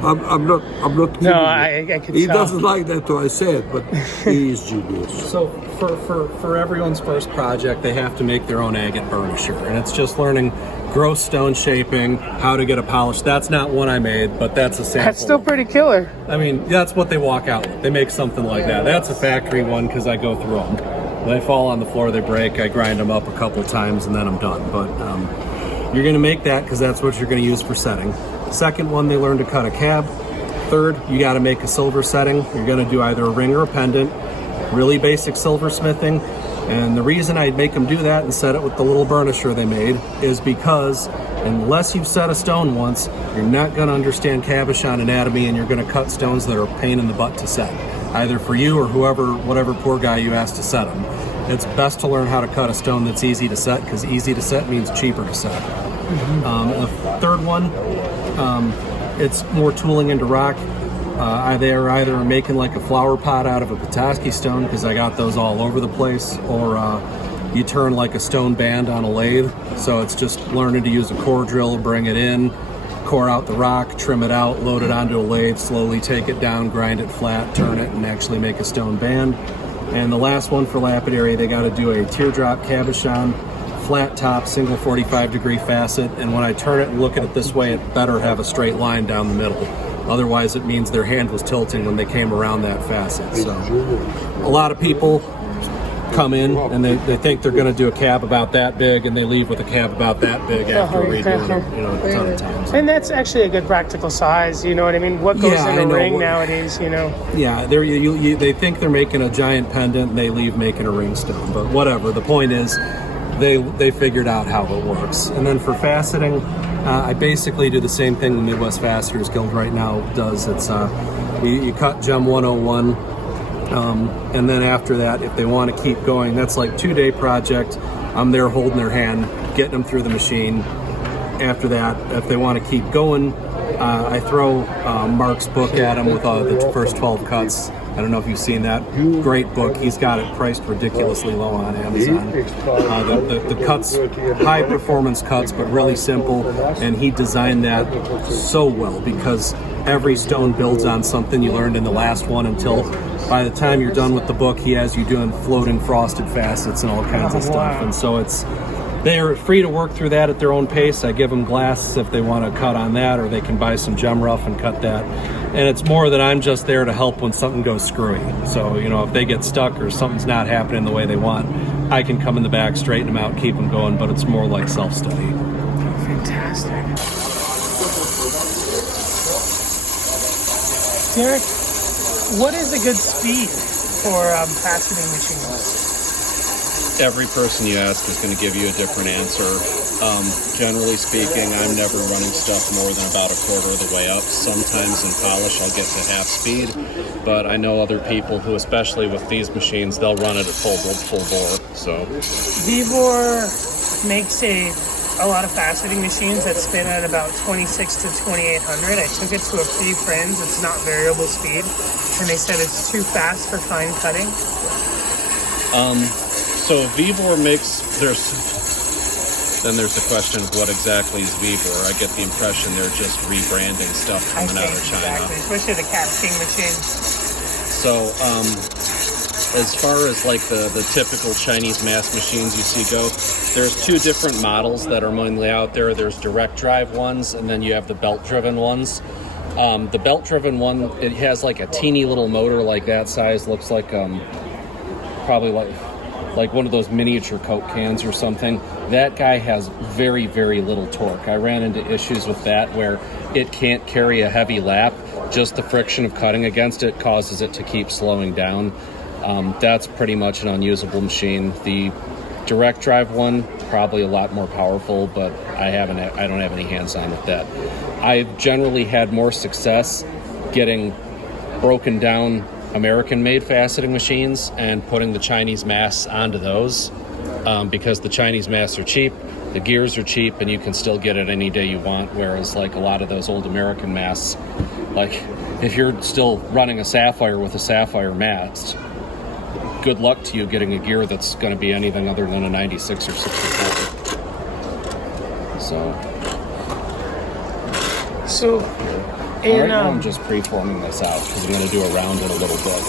I'm not kidding. No, I can He tell. doesn't like that what I said, but he is genius. So for everyone's first project, they have to make their own agate burnisher, and it's just learning gross stone shaping, how to get a polish. That's not one I made, but that's a sample. That's still pretty killer. I mean, that's what they walk out with. They make something like that. That's a factory one because I go through them. They fall on the floor, they break, I grind them up a couple times, and then I'm done. But you're going to make that because that's what you're going to use for setting. Second one, they learn to cut a cab. Third, you got to make a silver setting. You're going to do either a ring or a pendant. Really basic silversmithing. And the reason I'd make them do that and set it with the little burnisher they made is because unless you've set a stone once, you're not going to understand cabochon anatomy, and you're going to cut stones that are a pain in the butt to set, either for you or whatever poor guy you asked to set them. It's best to learn how to cut a stone that's easy to set, because easy to set means cheaper to set. The third one, it's more tooling into rock. They're either making like a flower pot out of a Petoskey stone, because I got those all over the place, or you turn like a stone band on a lathe. So it's just learning to use a core drill, bring it in, core out the rock, trim it out, load it onto a lathe, slowly take it down, grind it flat, turn it, and actually make a stone band. And the last one for lapidary, they got to do a teardrop cabochon, flat top, single 45-degree facet, and when I turn it and look at it this way, it better have a straight line down the middle. Otherwise, it means their hand was tilting when they came around that facet. So a lot of people come in and they think they're going to do a cab about that big, and they leave with a cab about that big after redoing it, a ton of times. And that's actually a good practical size, you know what I mean? What goes in a ring nowadays, you know? Yeah, they think they're making a giant pendant, and they leave making a ring stone. But whatever, the point is, they figured out how it works. And then for faceting, I basically do the same thing the Midwest Fasteners Guild right now does. It's you cut gem 101, and then after that, if they want to keep going, that's like 2-day project. I'm there holding their hand, getting them through the machine. After that, if they want to keep going, I throw Mark's book at them with the first 12 cuts. I don't know if you've seen that. Great book. He's got it priced ridiculously low on Amazon. The cuts, high performance cuts, but really simple. And he designed that so well, because every stone builds on something you learned in the last one, until by the time you're done with the book, he has you doing floating frosted facets and all kinds of stuff. And so they're free to work through that at their own pace. I give them glasses if they want to cut on that, or they can buy some gem rough and cut that. And it's more that I'm just there to help when something goes screwy. So, you know, if they get stuck or something's not happening the way they want, I can come in the back, straighten them out, keep them going, but it's more like self-study. Fantastic. Derrick, what is a good speed for faceting machines? Every person you ask is going to give you a different answer. Generally speaking, I'm never running stuff more than about a quarter of the way up. Sometimes in polish I'll get to half speed, but I know other people who, especially with these machines, they'll run it at full bore. So Vibor makes a lot of faceting machines that spin at about 26 to 2800. I took it to a few friends. It's not variable speed, and they said it's too fast for fine cutting. So Vibor makes, then there's the question of what exactly is Vibor. I get the impression they're just rebranding stuff coming out of China. Exactly, especially the casting machine. So as far as like the typical Chinese mass machines you see go, there's two different models that are mainly out there. There's direct drive ones, and then you have the belt driven ones. The belt driven one, it has like a teeny little motor like that size, looks like probably like one of those miniature Coke cans or something. That guy has very, very little torque. I ran into issues with that where it can't carry a heavy lap. Just the friction of cutting against it causes it to keep slowing down. That's pretty much an unusable machine. The direct drive one, probably a lot more powerful, but I don't have any hands-on with that. I've generally had more success getting broken down American-made faceting machines and putting the Chinese mass onto those, because the Chinese mass are cheap, the gears are cheap, and you can still get it any day you want, whereas like a lot of those old American masks, like if you're still running a Sapphire with a Sapphire mast, good luck to you getting a gear that's going to be anything other than a 96 or 64. I'm just pre-forming this out because I'm going to do a round in a little bit.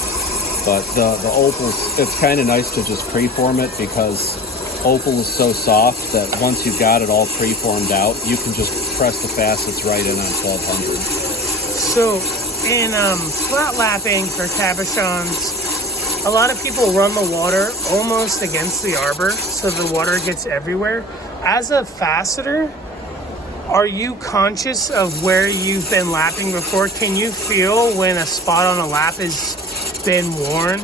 But the Opals, it's kind of nice to just pre-form it because Opal is so soft that once you've got it all pre-formed out, you can just press the facets right in on 1200. So in flat lapping for cabochons, a lot of people run the water almost against the arbor so the water gets everywhere. As a faceter, are you conscious of where you've been lapping before? Can you feel when a spot on a lap has been worn?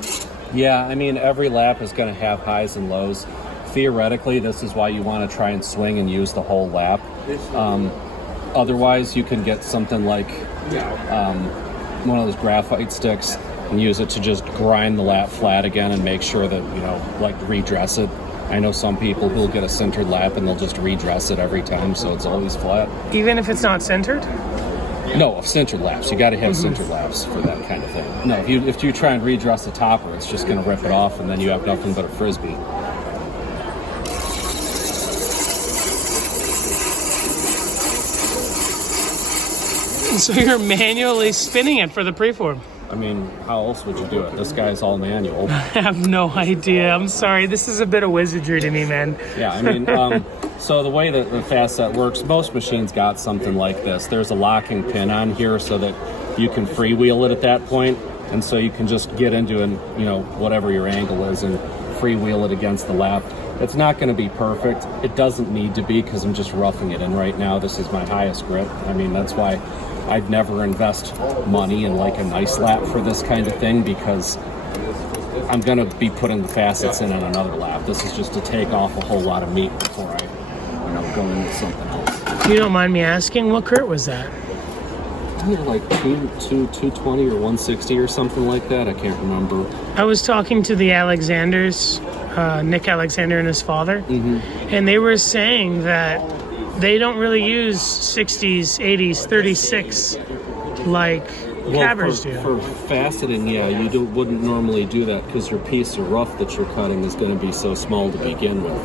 Yeah, I mean, every lap is going to have highs and lows. Theoretically, this is why you want to try and swing and use the whole lap. Otherwise, you can get something like one of those graphite sticks and use it to just grind the lap flat again and make sure that, you know, like redress it. I know some people who'll get a centered lap and they'll just redress it every time so it's always flat. Even if it's not centered? No, centered laps. You got to have centered laps for that kind of thing. No, if you try and redress the topper, it's just going to rip it off and then you have nothing but a frisbee. So you're manually spinning it for the preform? I mean, how else would you do it? This guy's all manual. I have no idea. I'm sorry. This is a bit of wizardry to me, man. Yeah, I mean, so the way that the facet works, most machines got something like this. There's a locking pin on here so that you can freewheel it at that point, and so you can just get into, you know, whatever your angle is and freewheel it against the lap. It's not going to be perfect. It doesn't need to be because I'm just roughing it in right now. This is my highest grip. I mean, that's why I'd never invest money in like a nice lap for this kind of thing because I'm going to be putting the facets in on another lap. This is just to take off a whole lot of meat before I, you know, go into something else. If you don't mind me asking, what curt was that? Like 220 or 160 or something like that. I can't remember. I was talking to the Alexanders, Nick Alexander and his father, and they were saying that they don't really use 60s, 80s, 36 like cabbers do. For faceting, yeah, you wouldn't normally do that because your piece of rough that you're cutting is going to be so small to begin with.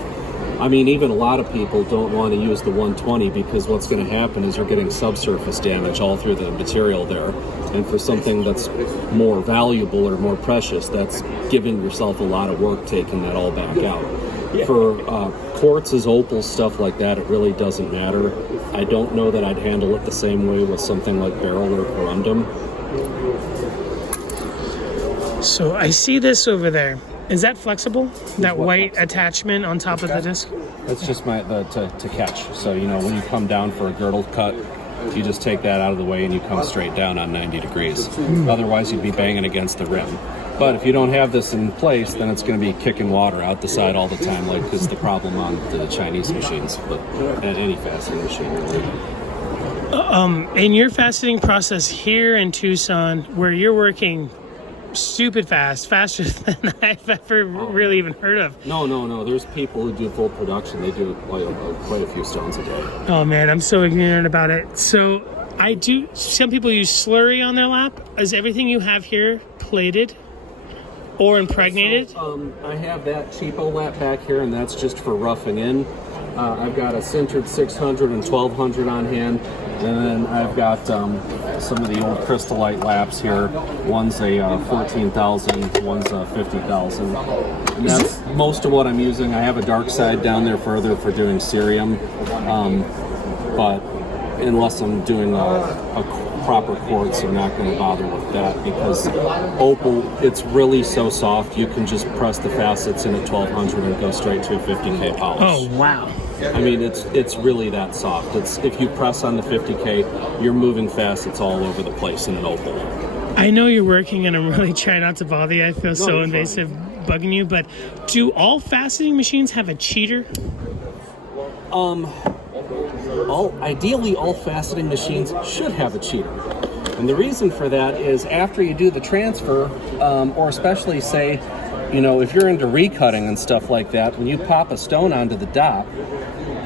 I mean, even a lot of people don't want to use the 120 because what's going to happen is you're getting subsurface damage all through the material there. And for something that's more valuable or more precious, that's giving yourself a lot of work taking that all back out. For quartzes, opals, stuff like that, it really doesn't matter. I don't know that I'd handle it the same way with something like beryl or corundum. So I see this over there. Is that flexible? That white attachment on top of the disc? That's just to catch. So, you know, when you come down for a girdle cut, you just take that out of the way and you come straight down on 90 degrees. Otherwise, you'd be banging against the rim. But if you don't have this in place, then it's going to be kicking water out the side all the time, like is the problem on the Chinese machines, but at any faceting machine, really. In your faceting process here in Tucson, where you're working stupid fast, faster than I've ever really even heard of. No. There's people who do full production. They do quite a few stones a day. Oh man, I'm so ignorant about it. So some people use slurry on their lap. Is everything you have here plated or impregnated? So, I have that cheapo lap back here, and that's just for roughing in. I've got a sintered 600 and 1200 on hand, and then I've got some of the old crystallite laps here. One's a 14,000, one's a 50,000. And that's most of what I'm using. I have a dark side down there further for doing cerium, but unless I'm doing a proper quartz, I'm not going to bother with that, because opal, it's really so soft, you can just press the facets in at 1200 and go straight to a 50K polish. Oh wow. I mean, it's really that soft. It's if you press on the 50K, you're moving facets all over the place in an opal. I know you're working, and I'm really trying not to bother you. I feel so invasive bugging you, but do all faceting machines have a cheater? Ideally, all faceting machines should have a cheater. And the reason for that is after you do the transfer, or especially say, you know, if you're into recutting and stuff like that, when you pop a stone onto the dot,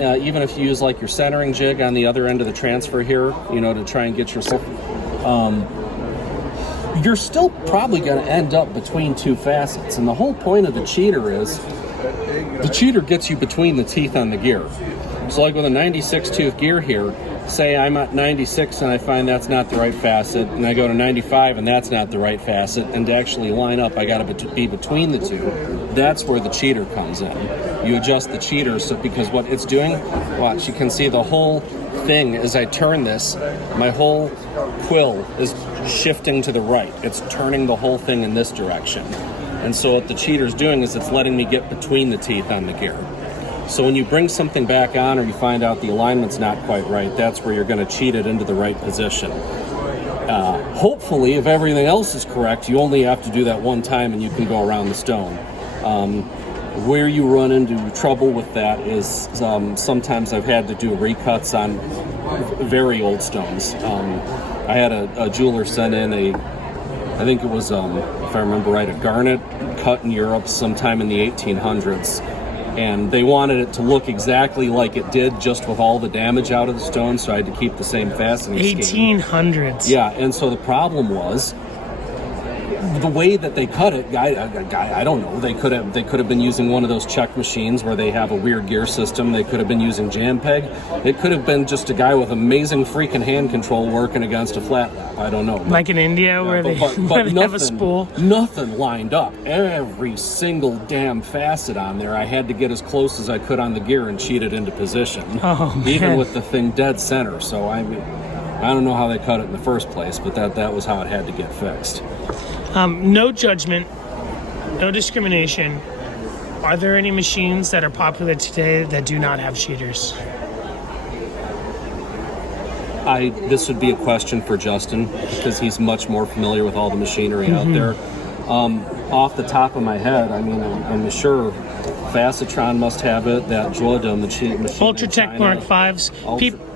even if you use like your centering jig on the other end of the transfer here, you know, to try and get yourself, you're still probably going to end up between two facets. And the whole point of the cheater is, the cheater gets you between the teeth on the gear. So like with a 96 tooth gear here, say I'm at 96 and I find that's not the right facet, and I go to 95 and that's not the right facet, and to actually line up, I got to be between the two. That's where the cheater comes in. You adjust the cheater because what it's doing, watch, you can see the whole thing as I turn this, my whole quill is shifting to the right. It's turning the whole thing in this direction. And so what the cheater's doing is it's letting me get between the teeth on the gear. So when you bring something back on or you find out the alignment's not quite right, that's where you're going to cheat it into the right position. Hopefully, if everything else is correct, you only have to do that one time and you can go around the stone. Where you run into trouble with that is sometimes I've had to do recuts on very old stones. I had a jeweler send in I think it was, if I remember right, a garnet cut in Europe sometime in the 1800s. And they wanted it to look exactly like it did, just with all the damage out of the stone, so I had to keep the same faceting scheme. 1800s. Yeah, and so the problem was the way that they cut it. I don't know. They could have been using one of those check machines where they have a weird gear system. They could have been using jam peg. It could have been just a guy with amazing freaking hand control working against a flat lap. I don't know. Like in India, where they have a spool. Nothing lined up. Every single damn facet on there, I had to get as close as I could on the gear and cheat it into position. Oh, man. Even with the thing dead center. So I don't know how they cut it in the first place, but that was how it had to get fixed. No judgment, no discrimination. Are there any machines that are popular today that do not have cheaters? This would be a question for Justin, because he's much more familiar with all the machinery out there. Off the top of my head, I mean, I'm sure Facetron must have it, that Jordan machine Ultratech Mark 5s.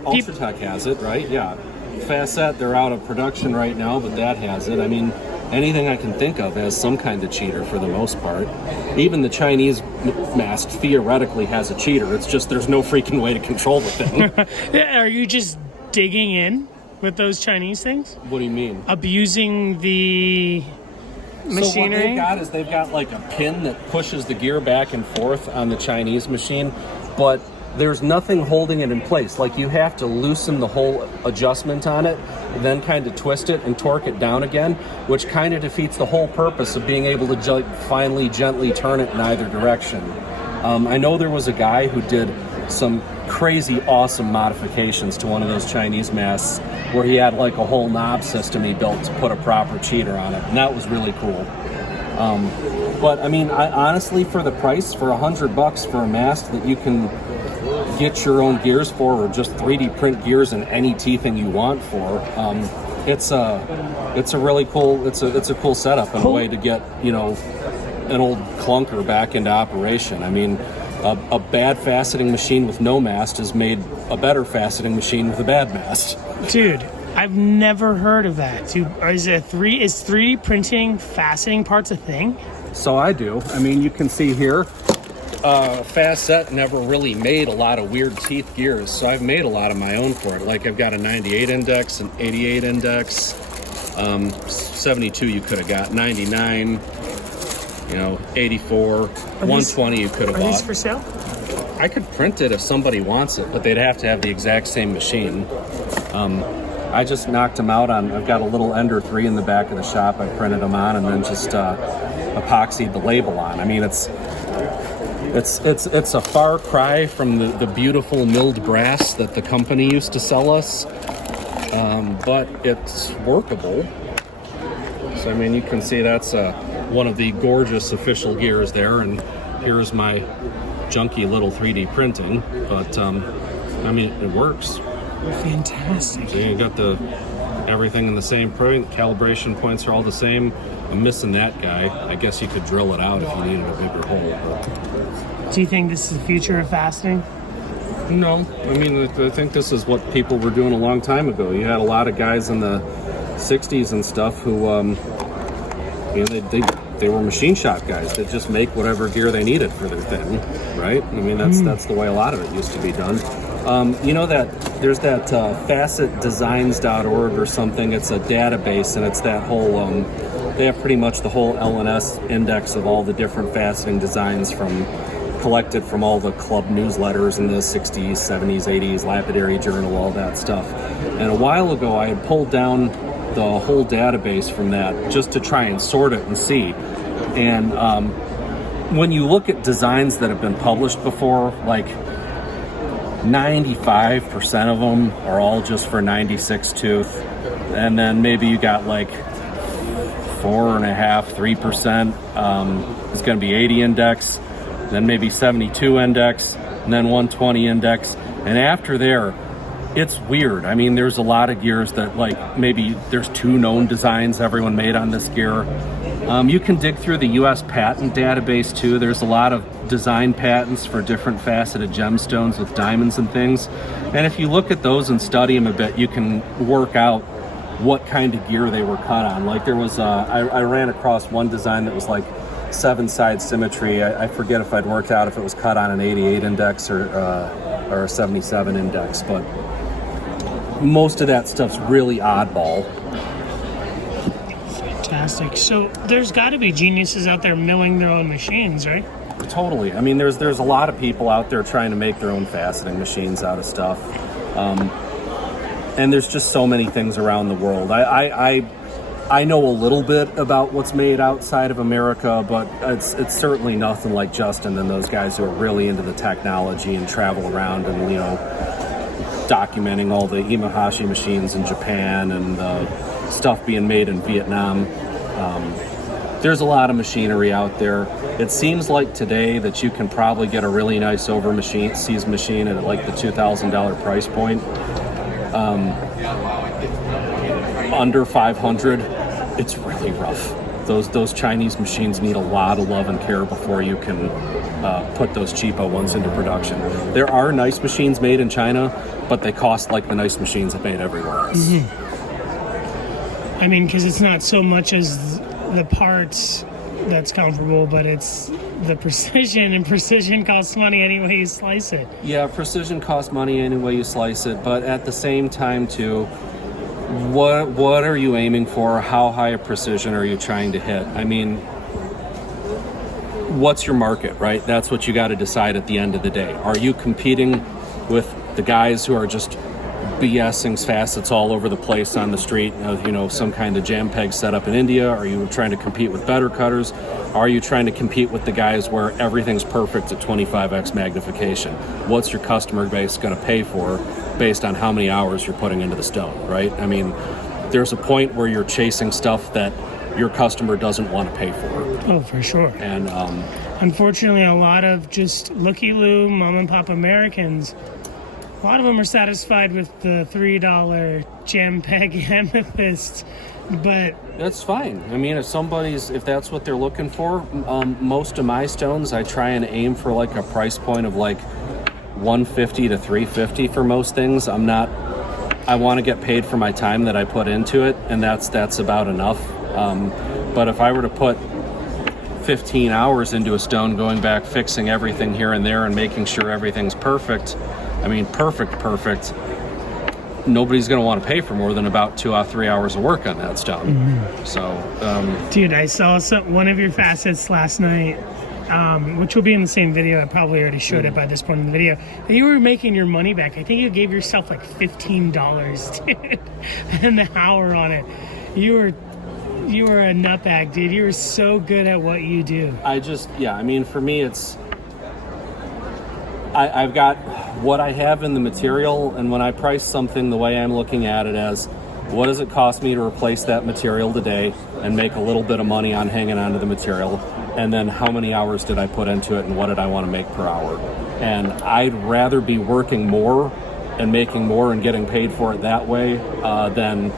Ultratech has it, right? Yeah. Facet, they're out of production right now, but that has it. I mean, anything I can think of has some kind of cheater for the most part. Even the Chinese mask theoretically has a cheater. It's just there's no freaking way to control the thing. Are you just digging in with those Chinese things? What do you mean? Abusing the machinery? So what they've got like a pin that pushes the gear back and forth on the Chinese machine, but there's nothing holding it in place. Like you have to loosen the whole adjustment on it, then kind of twist it and torque it down again, which kind of defeats the whole purpose of being able to finally gently turn it in either direction. I know there was a guy who did some crazy awesome modifications to one of those Chinese masts where he had like a whole knob system he built to put a proper cheater on it, and that was really cool. But I mean, honestly, for the price, for $100 for a mast that you can get your own gears for, or just 3D print gears in any teething you want for, it's a really cool, it's a cool setup and a way to get, you know, an old clunker back into operation. I mean, a bad faceting machine with no mast has made a better faceting machine with a bad mast. Dude, I've never heard of that. Is 3D printing faceting parts a thing? So I do. I mean, you can see here, Facet never really made a lot of weird teeth gears, so I've made a lot of my own for it. Like I've got a 98 index, an 88 index, 72 you could have got, 99, you know, 84, 120 you could have bought. Are these for sale? I could print it if somebody wants it, but they'd have to have the exact same machine. I just knocked them out on, I've got a little Ender 3 in the back of the shop. I printed them on and then just epoxied the label on. I mean, it's a far cry from the beautiful milled brass that the company used to sell us, but it's workable. So I mean, you can see that's one of the gorgeous official gears there, and here's my junky little 3D printing, but I mean, it works. Fantastic. So you got everything in the same point, calibration points are all the same. I'm missing that guy. I guess you could drill it out if you needed a bigger hole. But Do you think this is the future of faceting? no, I mean, I think this is what people were doing a long time ago. You had a lot of guys in the 60s and stuff who, you know, they were machine shop guys that just make whatever gear they needed for their thing, right? I mean, that's the way a lot of it used to be done. You know that there's that facetdesigns.org or something. It's a database, and it's that whole, they have pretty much the whole LNS index of all the different faceting designs collected from all the club newsletters in the 60s, 70s, 80s, Lapidary Journal, all that stuff. And a while ago, I had pulled down the whole database from that just to try and sort it and see. And when you look at designs that have been published before, like 95% of them are all just for 96 tooth, and then maybe you got like 4.5%, 3% is going to be 80 index, then maybe 72 index, and then 120 index, and after there, it's weird. I mean, there's a lot of gears that, like, maybe there's 2 known designs everyone made on this gear. You can dig through the U.S. patent database too. There's a lot of design patents for different faceted gemstones with diamonds and things. And if you look at those and study them a bit, you can work out what kind of gear they were cut on. Like there was, I ran across one design that was like 7-side symmetry. I forget if I'd worked out if it was cut on an 88 index or a 77 index, but most of that stuff's really oddball. Fantastic. So there's got to be geniuses out there milling their own machines, right? Totally. I mean, there's a lot of people out there trying to make their own faceting machines out of stuff, and there's just so many things around the world. I know a little bit about what's made outside of America, but it's certainly nothing like Justin and those guys who are really into the technology and travel around and, you know, documenting all the Imahashi machines in Japan and stuff being made in Vietnam. There's a lot of machinery out there. It seems like today that you can probably get a really nice overseas machine at like the $2,000 price point. Under 500, it's really rough. Those Chinese machines need a lot of love and care before you can put those cheapo ones into production. There are nice machines made in China, but they cost like the nice machines that made everywhere else. Mm-hmm. I mean, because it's not so much as the parts that's comparable, but it's the precision, and precision costs money any way you slice it. Yeah, precision costs money any way you slice it, but at the same time too, what are you aiming for? How high a precision are you trying to hit? I mean, what's your market, right? That's what you got to decide at the end of the day. Are you competing with the guys who are just BSing facets all over the place on the street, you know, some kind of jam peg setup in India? Are you trying to compete with better cutters? Are you trying to compete with the guys where everything's perfect at 25x magnification? What's your customer base going to pay for based on how many hours you're putting into the stone, right? I mean, there's a point where you're chasing stuff that your customer doesn't want to pay for. Oh, for sure. And unfortunately, a lot of just looky-loo mom and pop Americans, a lot of them are satisfied with the $3 jam peg amethyst, but that's fine. I mean, if that's what they're looking for, most of my stones, I try and aim for like a price point of like $150 to $350 for most things. I want to get paid for my time that I put into it, and that's about enough. But if I were to put 15 hours into a stone, going back, fixing everything here and there and making sure everything's perfect, I mean, perfect, nobody's going to want to pay for more than about 2 or 3 hours of work on that stone. Mm-hmm. So, dude, I saw one of your facets last night, which will be in the same video. I probably already showed it by this point in the video. But you were making your money back. I think you gave yourself like $15, dude, an hour on it. You were a nutbag, dude. You were so good at what you do. I mean, for me, it's... I've got what I have in the material, and when I price something, the way I'm looking at it as, what does it cost me to replace that material today and make a little bit of money on hanging on to the material, and then how many hours did I put into it and what did I want to make per hour? And I'd rather be working more and making more and getting paid for it that way than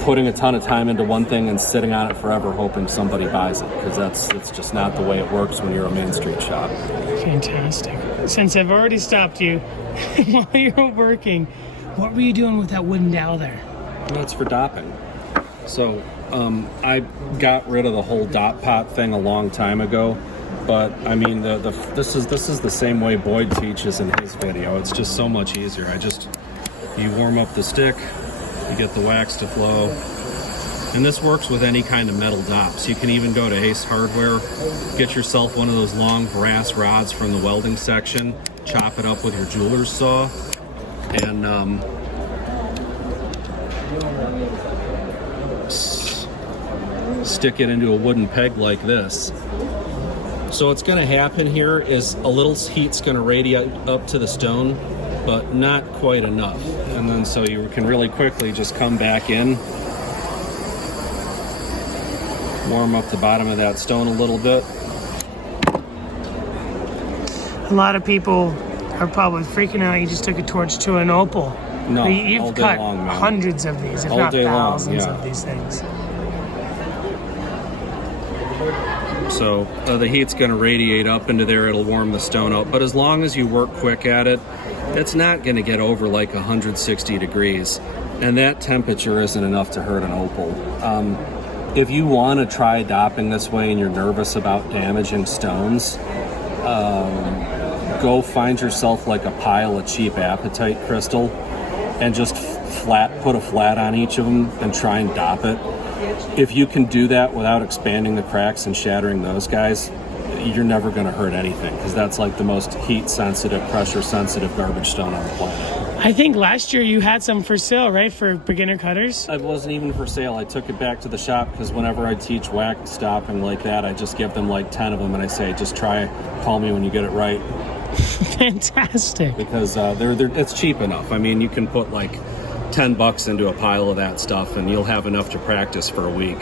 putting a ton of time into one thing and sitting on it forever hoping somebody buys it, because it's just not the way it works when you're a Main Street shop. Fantastic. Since I've already stopped you while you were working, what were you doing with that wooden dowel there? That's for dopping. So I got rid of the whole dop pot thing a long time ago, but I mean this is the same way Boyd teaches in his video. It's just so much easier. You warm up the stick, you get the wax to flow, and this works with any kind of metal dops. You can even go to Ace Hardware, get yourself one of those long brass rods from the welding section, chop it up with your jeweler's saw, and stick it into a wooden peg like this. So what's going to happen here is a little heat's going to radiate up to the stone, but not quite enough. And then so you can really quickly just come back in, warm up the bottom of that stone a little bit. A lot of people are probably freaking out you just took a torch to an opal. No, you've cut hundreds of these, if not thousands of these things. So the heat's going to radiate up into there. It'll warm the stone up. But as long as you work quick at it, it's not going to get over like 160 degrees. And that temperature isn't enough to hurt an opal. If you want to try dopping this way and you're nervous about damaging stones, go find yourself like a pile of cheap apatite crystal and just put a flat on each of them and try and dop it. If you can do that without expanding the cracks and shattering those guys, you're never going to hurt anything, because that's like the most heat-sensitive, pressure-sensitive garbage stone on the planet. I think last year you had some for sale, right, for beginner cutters? It wasn't even for sale. I took it back to the shop because whenever I teach wax stopping like that, I just give them like 10 of them and I say, just try, call me when you get it right. Fantastic. Because it's cheap enough. I mean, you can put like $10 into a pile of that stuff and you'll have enough to practice for a week.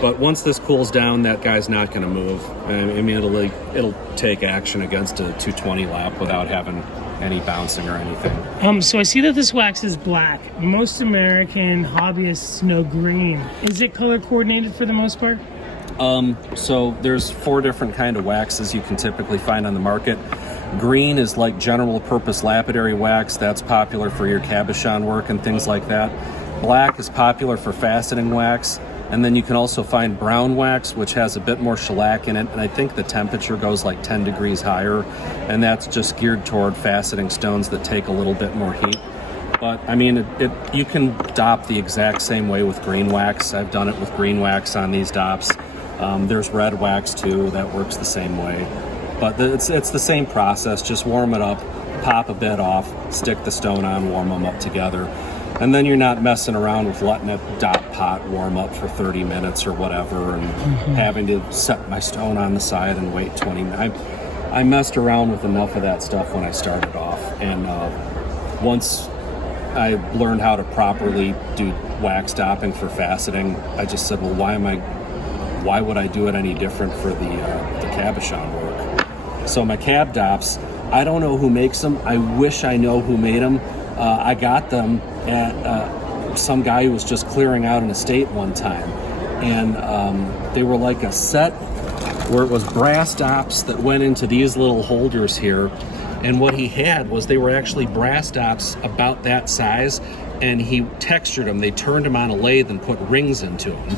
But once this cools down, that guy's not going to move. I mean, it'll take action against a 220 lap without having any bouncing or anything. So I see that this wax is black. Most American hobbyists know green. Is it color coordinated for the most part? So there's 4 different kind of waxes you can typically find on the market. Green is like general purpose lapidary wax. That's popular for your cabochon work and things like that. Black is popular for faceting wax. And then you can also find brown wax, which has a bit more shellac in it, and I think the temperature goes like 10 degrees higher, and that's just geared toward faceting stones that take a little bit more heat. But I mean, you can dop the exact same way with green wax. I've done it with green wax on these dops. There's red wax too that works the same way. But it's the same process. Just warm it up, pop a bit off, stick the stone on, warm them up together. And then you're not messing around with letting a dot pot warm up for 30 minutes or whatever and having to set my stone on the side and wait 20 minutes. I messed around with enough of that stuff when I started off. And once I learned how to properly do wax stopping for faceting, I just said, well, why would I do it any different for the cabochon work? So my cab dops, I don't know who makes them. I wish I know who made them. I got them at some guy who was just clearing out an estate one time. And they were like a set where it was brass dops that went into these little holders here. And what he had was they were actually brass dops about that size, and he textured them. They turned them on a lathe and put rings into them.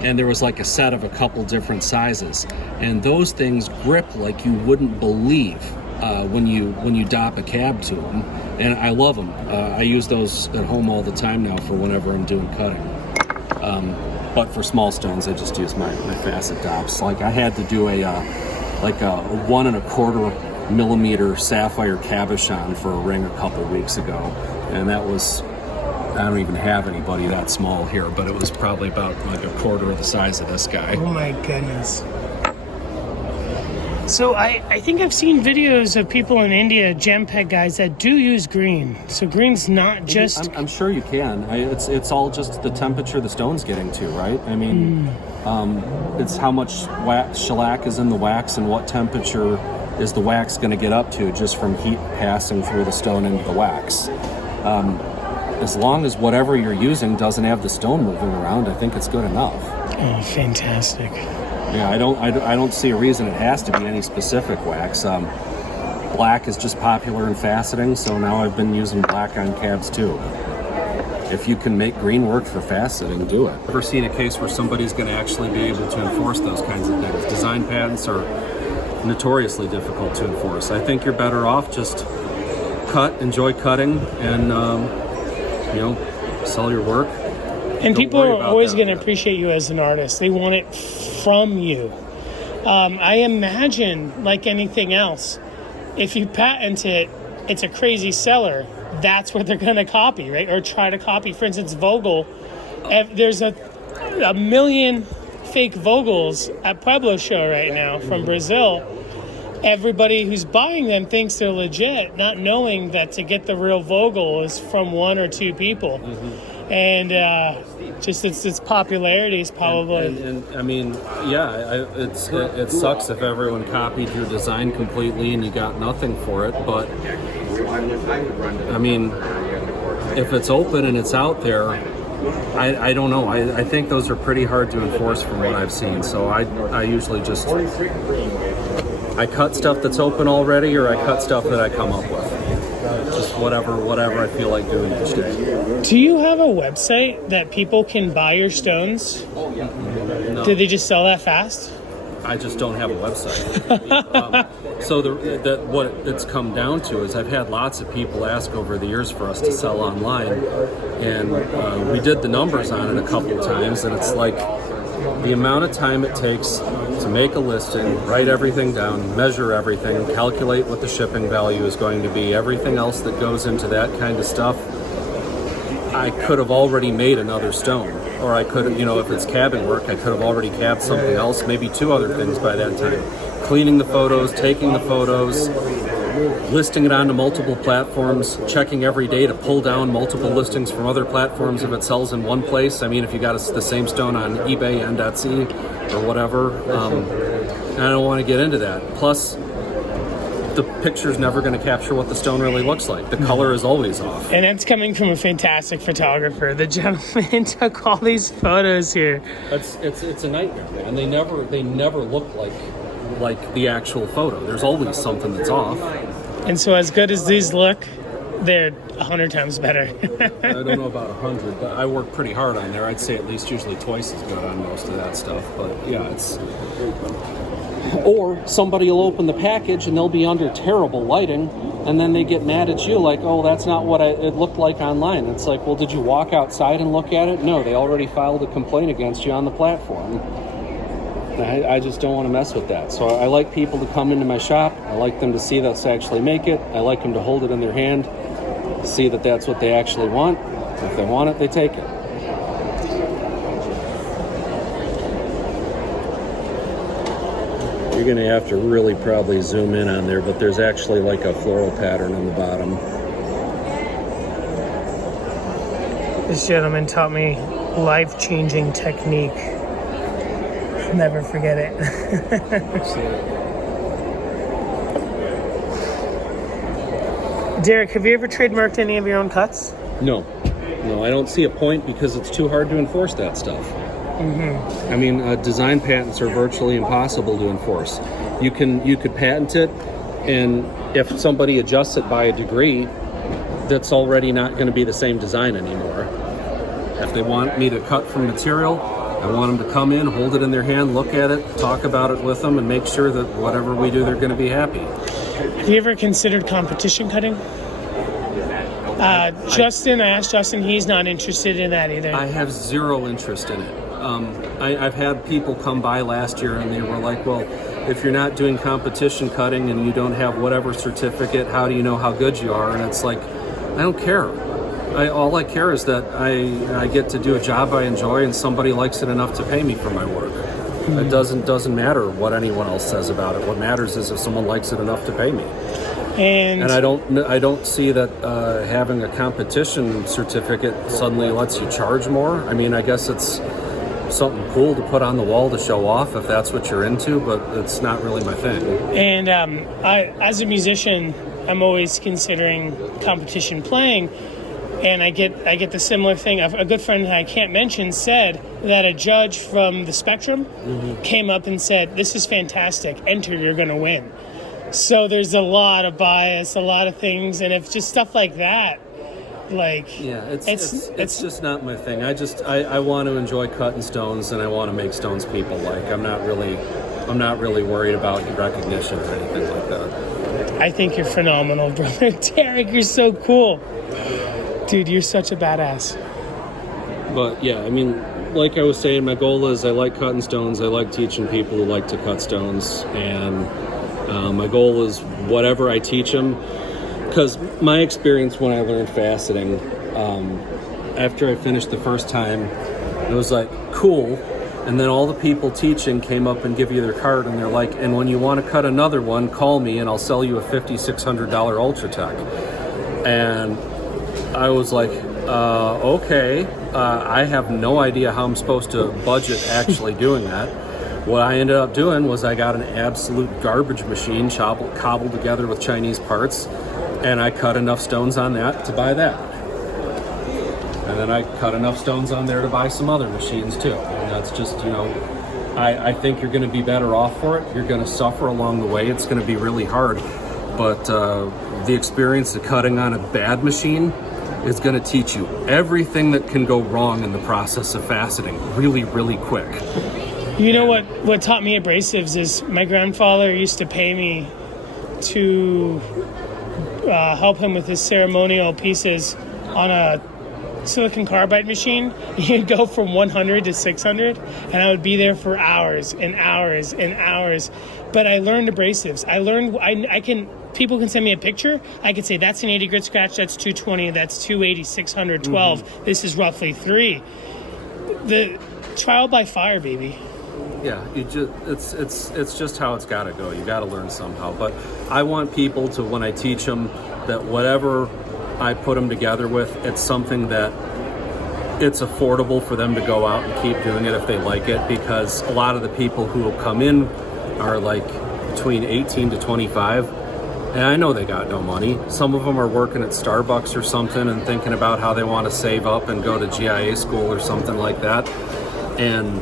And there was like a set of a couple different sizes. And those things grip like you wouldn't believe when you dop a cab to them. And I love them. I use those at home all the time now for whenever I'm doing cutting. But for small stones, I just use my facet dops. Like I had to do a 1 1/4 millimeter sapphire cabochon for a ring a couple weeks ago, and that was, I don't even have anybody that small here, but it was probably about like a quarter of the size of this guy. Oh my goodness. So I think I've seen videos of people in India, JPEG guys, that do use green. So green's not just... I'm sure you can. It's all just the temperature the stone's getting to, right? I mean, it's how much shellac is in the wax and what temperature is the wax going to get up to just from heat passing through the stone into the wax. As long as whatever you're using doesn't have the stone moving around, I think it's good enough. Oh, fantastic. Yeah, I don't see a reason it has to be any specific wax. Black is just popular in faceting, so now I've been using black on cabs too. If you can make green work for faceting, do it. Ever seen a case where somebody's going to actually be able to enforce those kinds of things? Design patents are notoriously difficult to enforce. I think you're better off just enjoy cutting, and sell your work. And people are always going to appreciate you as an artist. They want it from you. I imagine, like anything else, if you patent it, it's a crazy seller. That's what they're going to copy, right? Or try to copy. For instance, Vogel. There's a million fake Vogels at Pueblo show right now from Brazil. Everybody who's buying them thinks they're legit, not knowing that to get the real Vogel is from 1 or 2 people. And just its popularity is probably... And I mean, yeah, it sucks if everyone copied your design completely and you got nothing for it, but I mean, if it's open and it's out there, I don't know. I think those are pretty hard to enforce from what I've seen, so I usually just... I cut stuff that's open already, or I cut stuff that I come up with. Just whatever I feel like doing each day. Do you have a website that people can buy your stones? No. Do they just sell that fast? I just don't have a website. So what it's come down to is I've had lots of people ask over the years for us to sell online, and we did the numbers on it a couple of times, and it's like the amount of time it takes to make a listing, write everything down, measure everything, calculate what the shipping value is going to be, everything else that goes into that kind of stuff. I could have already made another stone, or I could have, if it's cabbing work, I could have already cabbed something else, maybe 2 other things by that time. Cleaning the photos, taking the photos, listing it onto multiple platforms, checking every day to pull down multiple listings from other platforms if it sells in one place. I mean, if you got the same stone on eBay and Etsy or whatever, and I don't want to get into that. Plus, the picture's never going to capture what the stone really looks like. The color is always off. And that's coming from a fantastic photographer. The gentleman took all these photos here. It's a nightmare, and they never look like the actual photo. There's always something that's off. And so as good as these look, they're 100 times better. I don't know about 100, but I work pretty hard on there. I'd say at least usually twice as good on most of that stuff. But yeah, it's... Or somebody will open the package and they'll be under terrible lighting, and then they get mad at you like, oh, that's not what it looked like online. It's like, well, did you walk outside and look at it? No, they already filed a complaint against you on the platform. I just don't want to mess with that. So I like people to come into my shop. I like them to see us actually make it. I like them to hold it in their hand, see that that's what they actually want. If they want it, they take it. You're going to have to really probably zoom in on there, but there's actually like a floral pattern on the bottom. This gentleman taught me life-changing technique. I'll never forget it. Derrick, have you ever trademarked any of your own cuts? No, I don't see a point because it's too hard to enforce that stuff. I mean, design patents are virtually impossible to enforce. You could patent it, and if somebody adjusts it by a degree, that's already not going to be the same design anymore. If they want me to cut from material, I want them to come in, hold it in their hand, look at it, talk about it with them, and make sure that whatever we do, they're going to be happy. Have you ever considered competition cutting? Justin, I asked Justin, he's not interested in that either. I have zero interest in it. I've had people come by last year and they were like, well, if you're not doing competition cutting and you don't have whatever certificate, how do you know how good you are? And it's like, I don't care. All I care is that I get to do a job I enjoy and somebody likes it enough to pay me for my work. It doesn't matter what anyone else says about it. What matters is if someone likes it enough to pay me. And I don't see that having a competition certificate suddenly lets you charge more. I mean, I guess it's something cool to put on the wall to show off if that's what you're into, but it's not really my thing. And as a musician, I'm always considering competition playing. And I get the similar thing. A good friend that I can't mention said that a judge from the Spectrum came up and said, "This is fantastic. Enter, you're going to win." So there's a lot of bias, a lot of things, and if just stuff like that, like it's just not my thing. I want to enjoy cutting stones, and I want to make stones people like. I'm not really worried about recognition or anything like that. I think you're phenomenal, brother. Derrick, you're so cool. Dude, you're such a badass. But yeah, I mean, like I was saying, my goal is I like cutting stones. I like teaching people who like to cut stones. And my goal is whatever I teach them. Because my experience when I learned faceting, after I finished the first time, it was like, cool. And then all the people teaching came up and give you their card. And they're like, and when you want to cut another one, call me and I'll sell you a $5,600 Ultratech. And I was like, okay, I have no idea how I'm supposed to budget actually doing that. What I ended up doing was I got an absolute garbage machine cobbled together with Chinese parts, and I cut enough stones on that to buy that. And then I cut enough stones on there to buy some other machines too. And that's just, I think you're going to be better off for it. You're going to suffer along the way. It's going to be really hard. But the experience of cutting on a bad machine is going to teach you everything that can go wrong in the process of faceting really, really quick. You know what taught me abrasives is my grandfather used to pay me to help him with his ceremonial pieces on a silicon carbide machine. He'd go from 100 to 600, and I would be there for hours and hours and hours. But I learned abrasives. I learned I can. People can send me a picture. I could say that's an 80 grit scratch. That's 220. That's 280. 612. This is roughly 3. The trial by fire, baby. Yeah, it's just how it's got to go. You got to learn somehow. But I want people to, when I teach them, that whatever I put them together with, it's something that it's affordable for them to go out and keep doing it if they like it. Because a lot of the people who will come in are like between 18 to 25. And I know they got no money. Some of them are working at Starbucks or something and thinking about how they want to save up and go to GIA school or something like that. And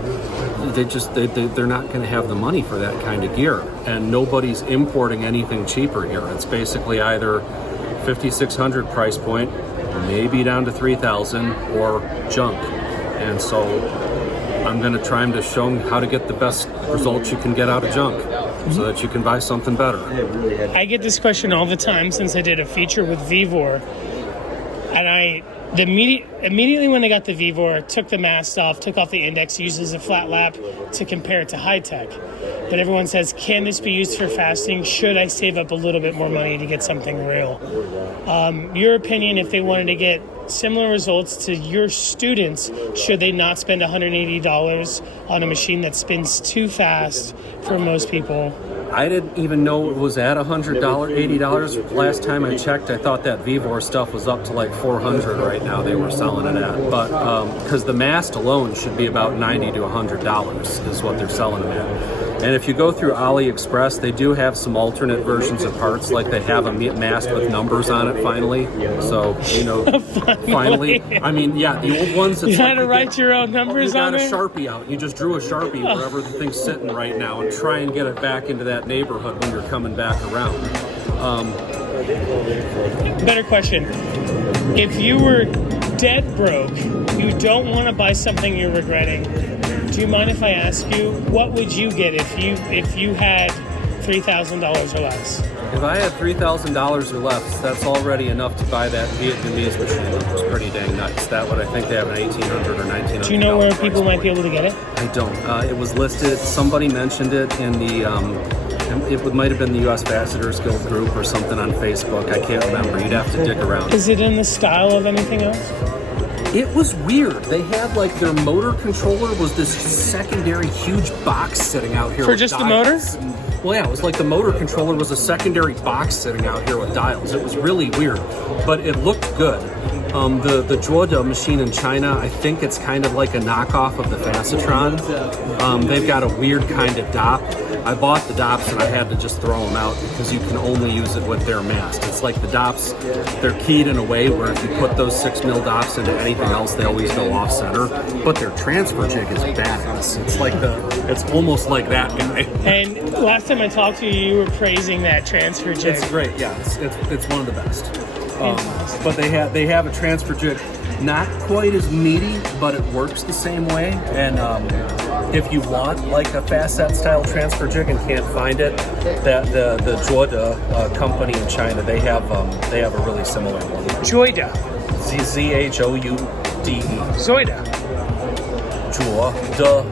they're not going to have the money for that kind of gear. And nobody's importing anything cheaper here. It's basically either $5,600 price point, maybe down to $3,000, or junk. And so I'm going to try to show them how to get the best results you can get out of junk, so that you can buy something better. I get this question all the time since I did a feature with Vivor, and Immediately when I got the Vivor, took the mast off, took off the index, used as a flat lap to compare it to high tech. But everyone says, can this be used for fasting? Should I save up a little bit more money to get something real? Your opinion, if they wanted to get similar results to your students, should they not spend $180 on a machine that spins too fast for most people? I didn't even know it was at $100, $80. Last time I checked, I thought that Vivor stuff was up to like $400 right now. They were selling it at, but because the mast alone should be about $90 to $100 is what they're selling them at. And if you go through AliExpress, they do have some alternate versions of parts, like they have a mast with numbers on it finally. So, you know, finally. I mean, yeah, the old ones, it's you had to write your own numbers on it? You got a Sharpie out. You just drew a Sharpie wherever the thing's sitting right now and try and get it back into that neighborhood when you're coming back around. Better question. If you were dead broke, you don't want to buy something you're regretting, do you mind if I ask you, what would you get if you had $3,000 or less? If I had $3,000 or less, that's already enough to buy that Vietnamese machine, which was pretty dang nuts. That would, I think they have an $1,800 or $1,900. Do you know where people might be able to get it? I don't. It was listed. Somebody mentioned it in the. It might have been the U.S. Faceting Guild group or something on Facebook. I can't remember. You'd have to dig around. Is it in the style of anything else? It was weird. They had like their motor controller was this secondary huge box sitting out here for with just dials. The motor? Well, yeah, it was like the motor controller was a secondary box sitting out here with dials. It was really weird, but it looked good. The Juoda machine in China, I think it's kind of like a knockoff of the Facetron. They've got a weird kind of dop. I bought the dops and I had to just throw them out because you can only use it with their mast. It's like the dops, they're keyed in a way where if you put those 6mm dops into anything else, they always go off center. But their transfer jig is badass. It's like it's almost like that guy. And last time I talked to you, you were praising that transfer jig. It's great, yeah. It's one of the best. But they have a transfer jig, not quite as meaty, but it works the same way. And if you want like a facet style transfer jig and can't find it, that the Juoda company in China, they have a really similar one. Juoda. ZHOUDE. Zoida. Juoda.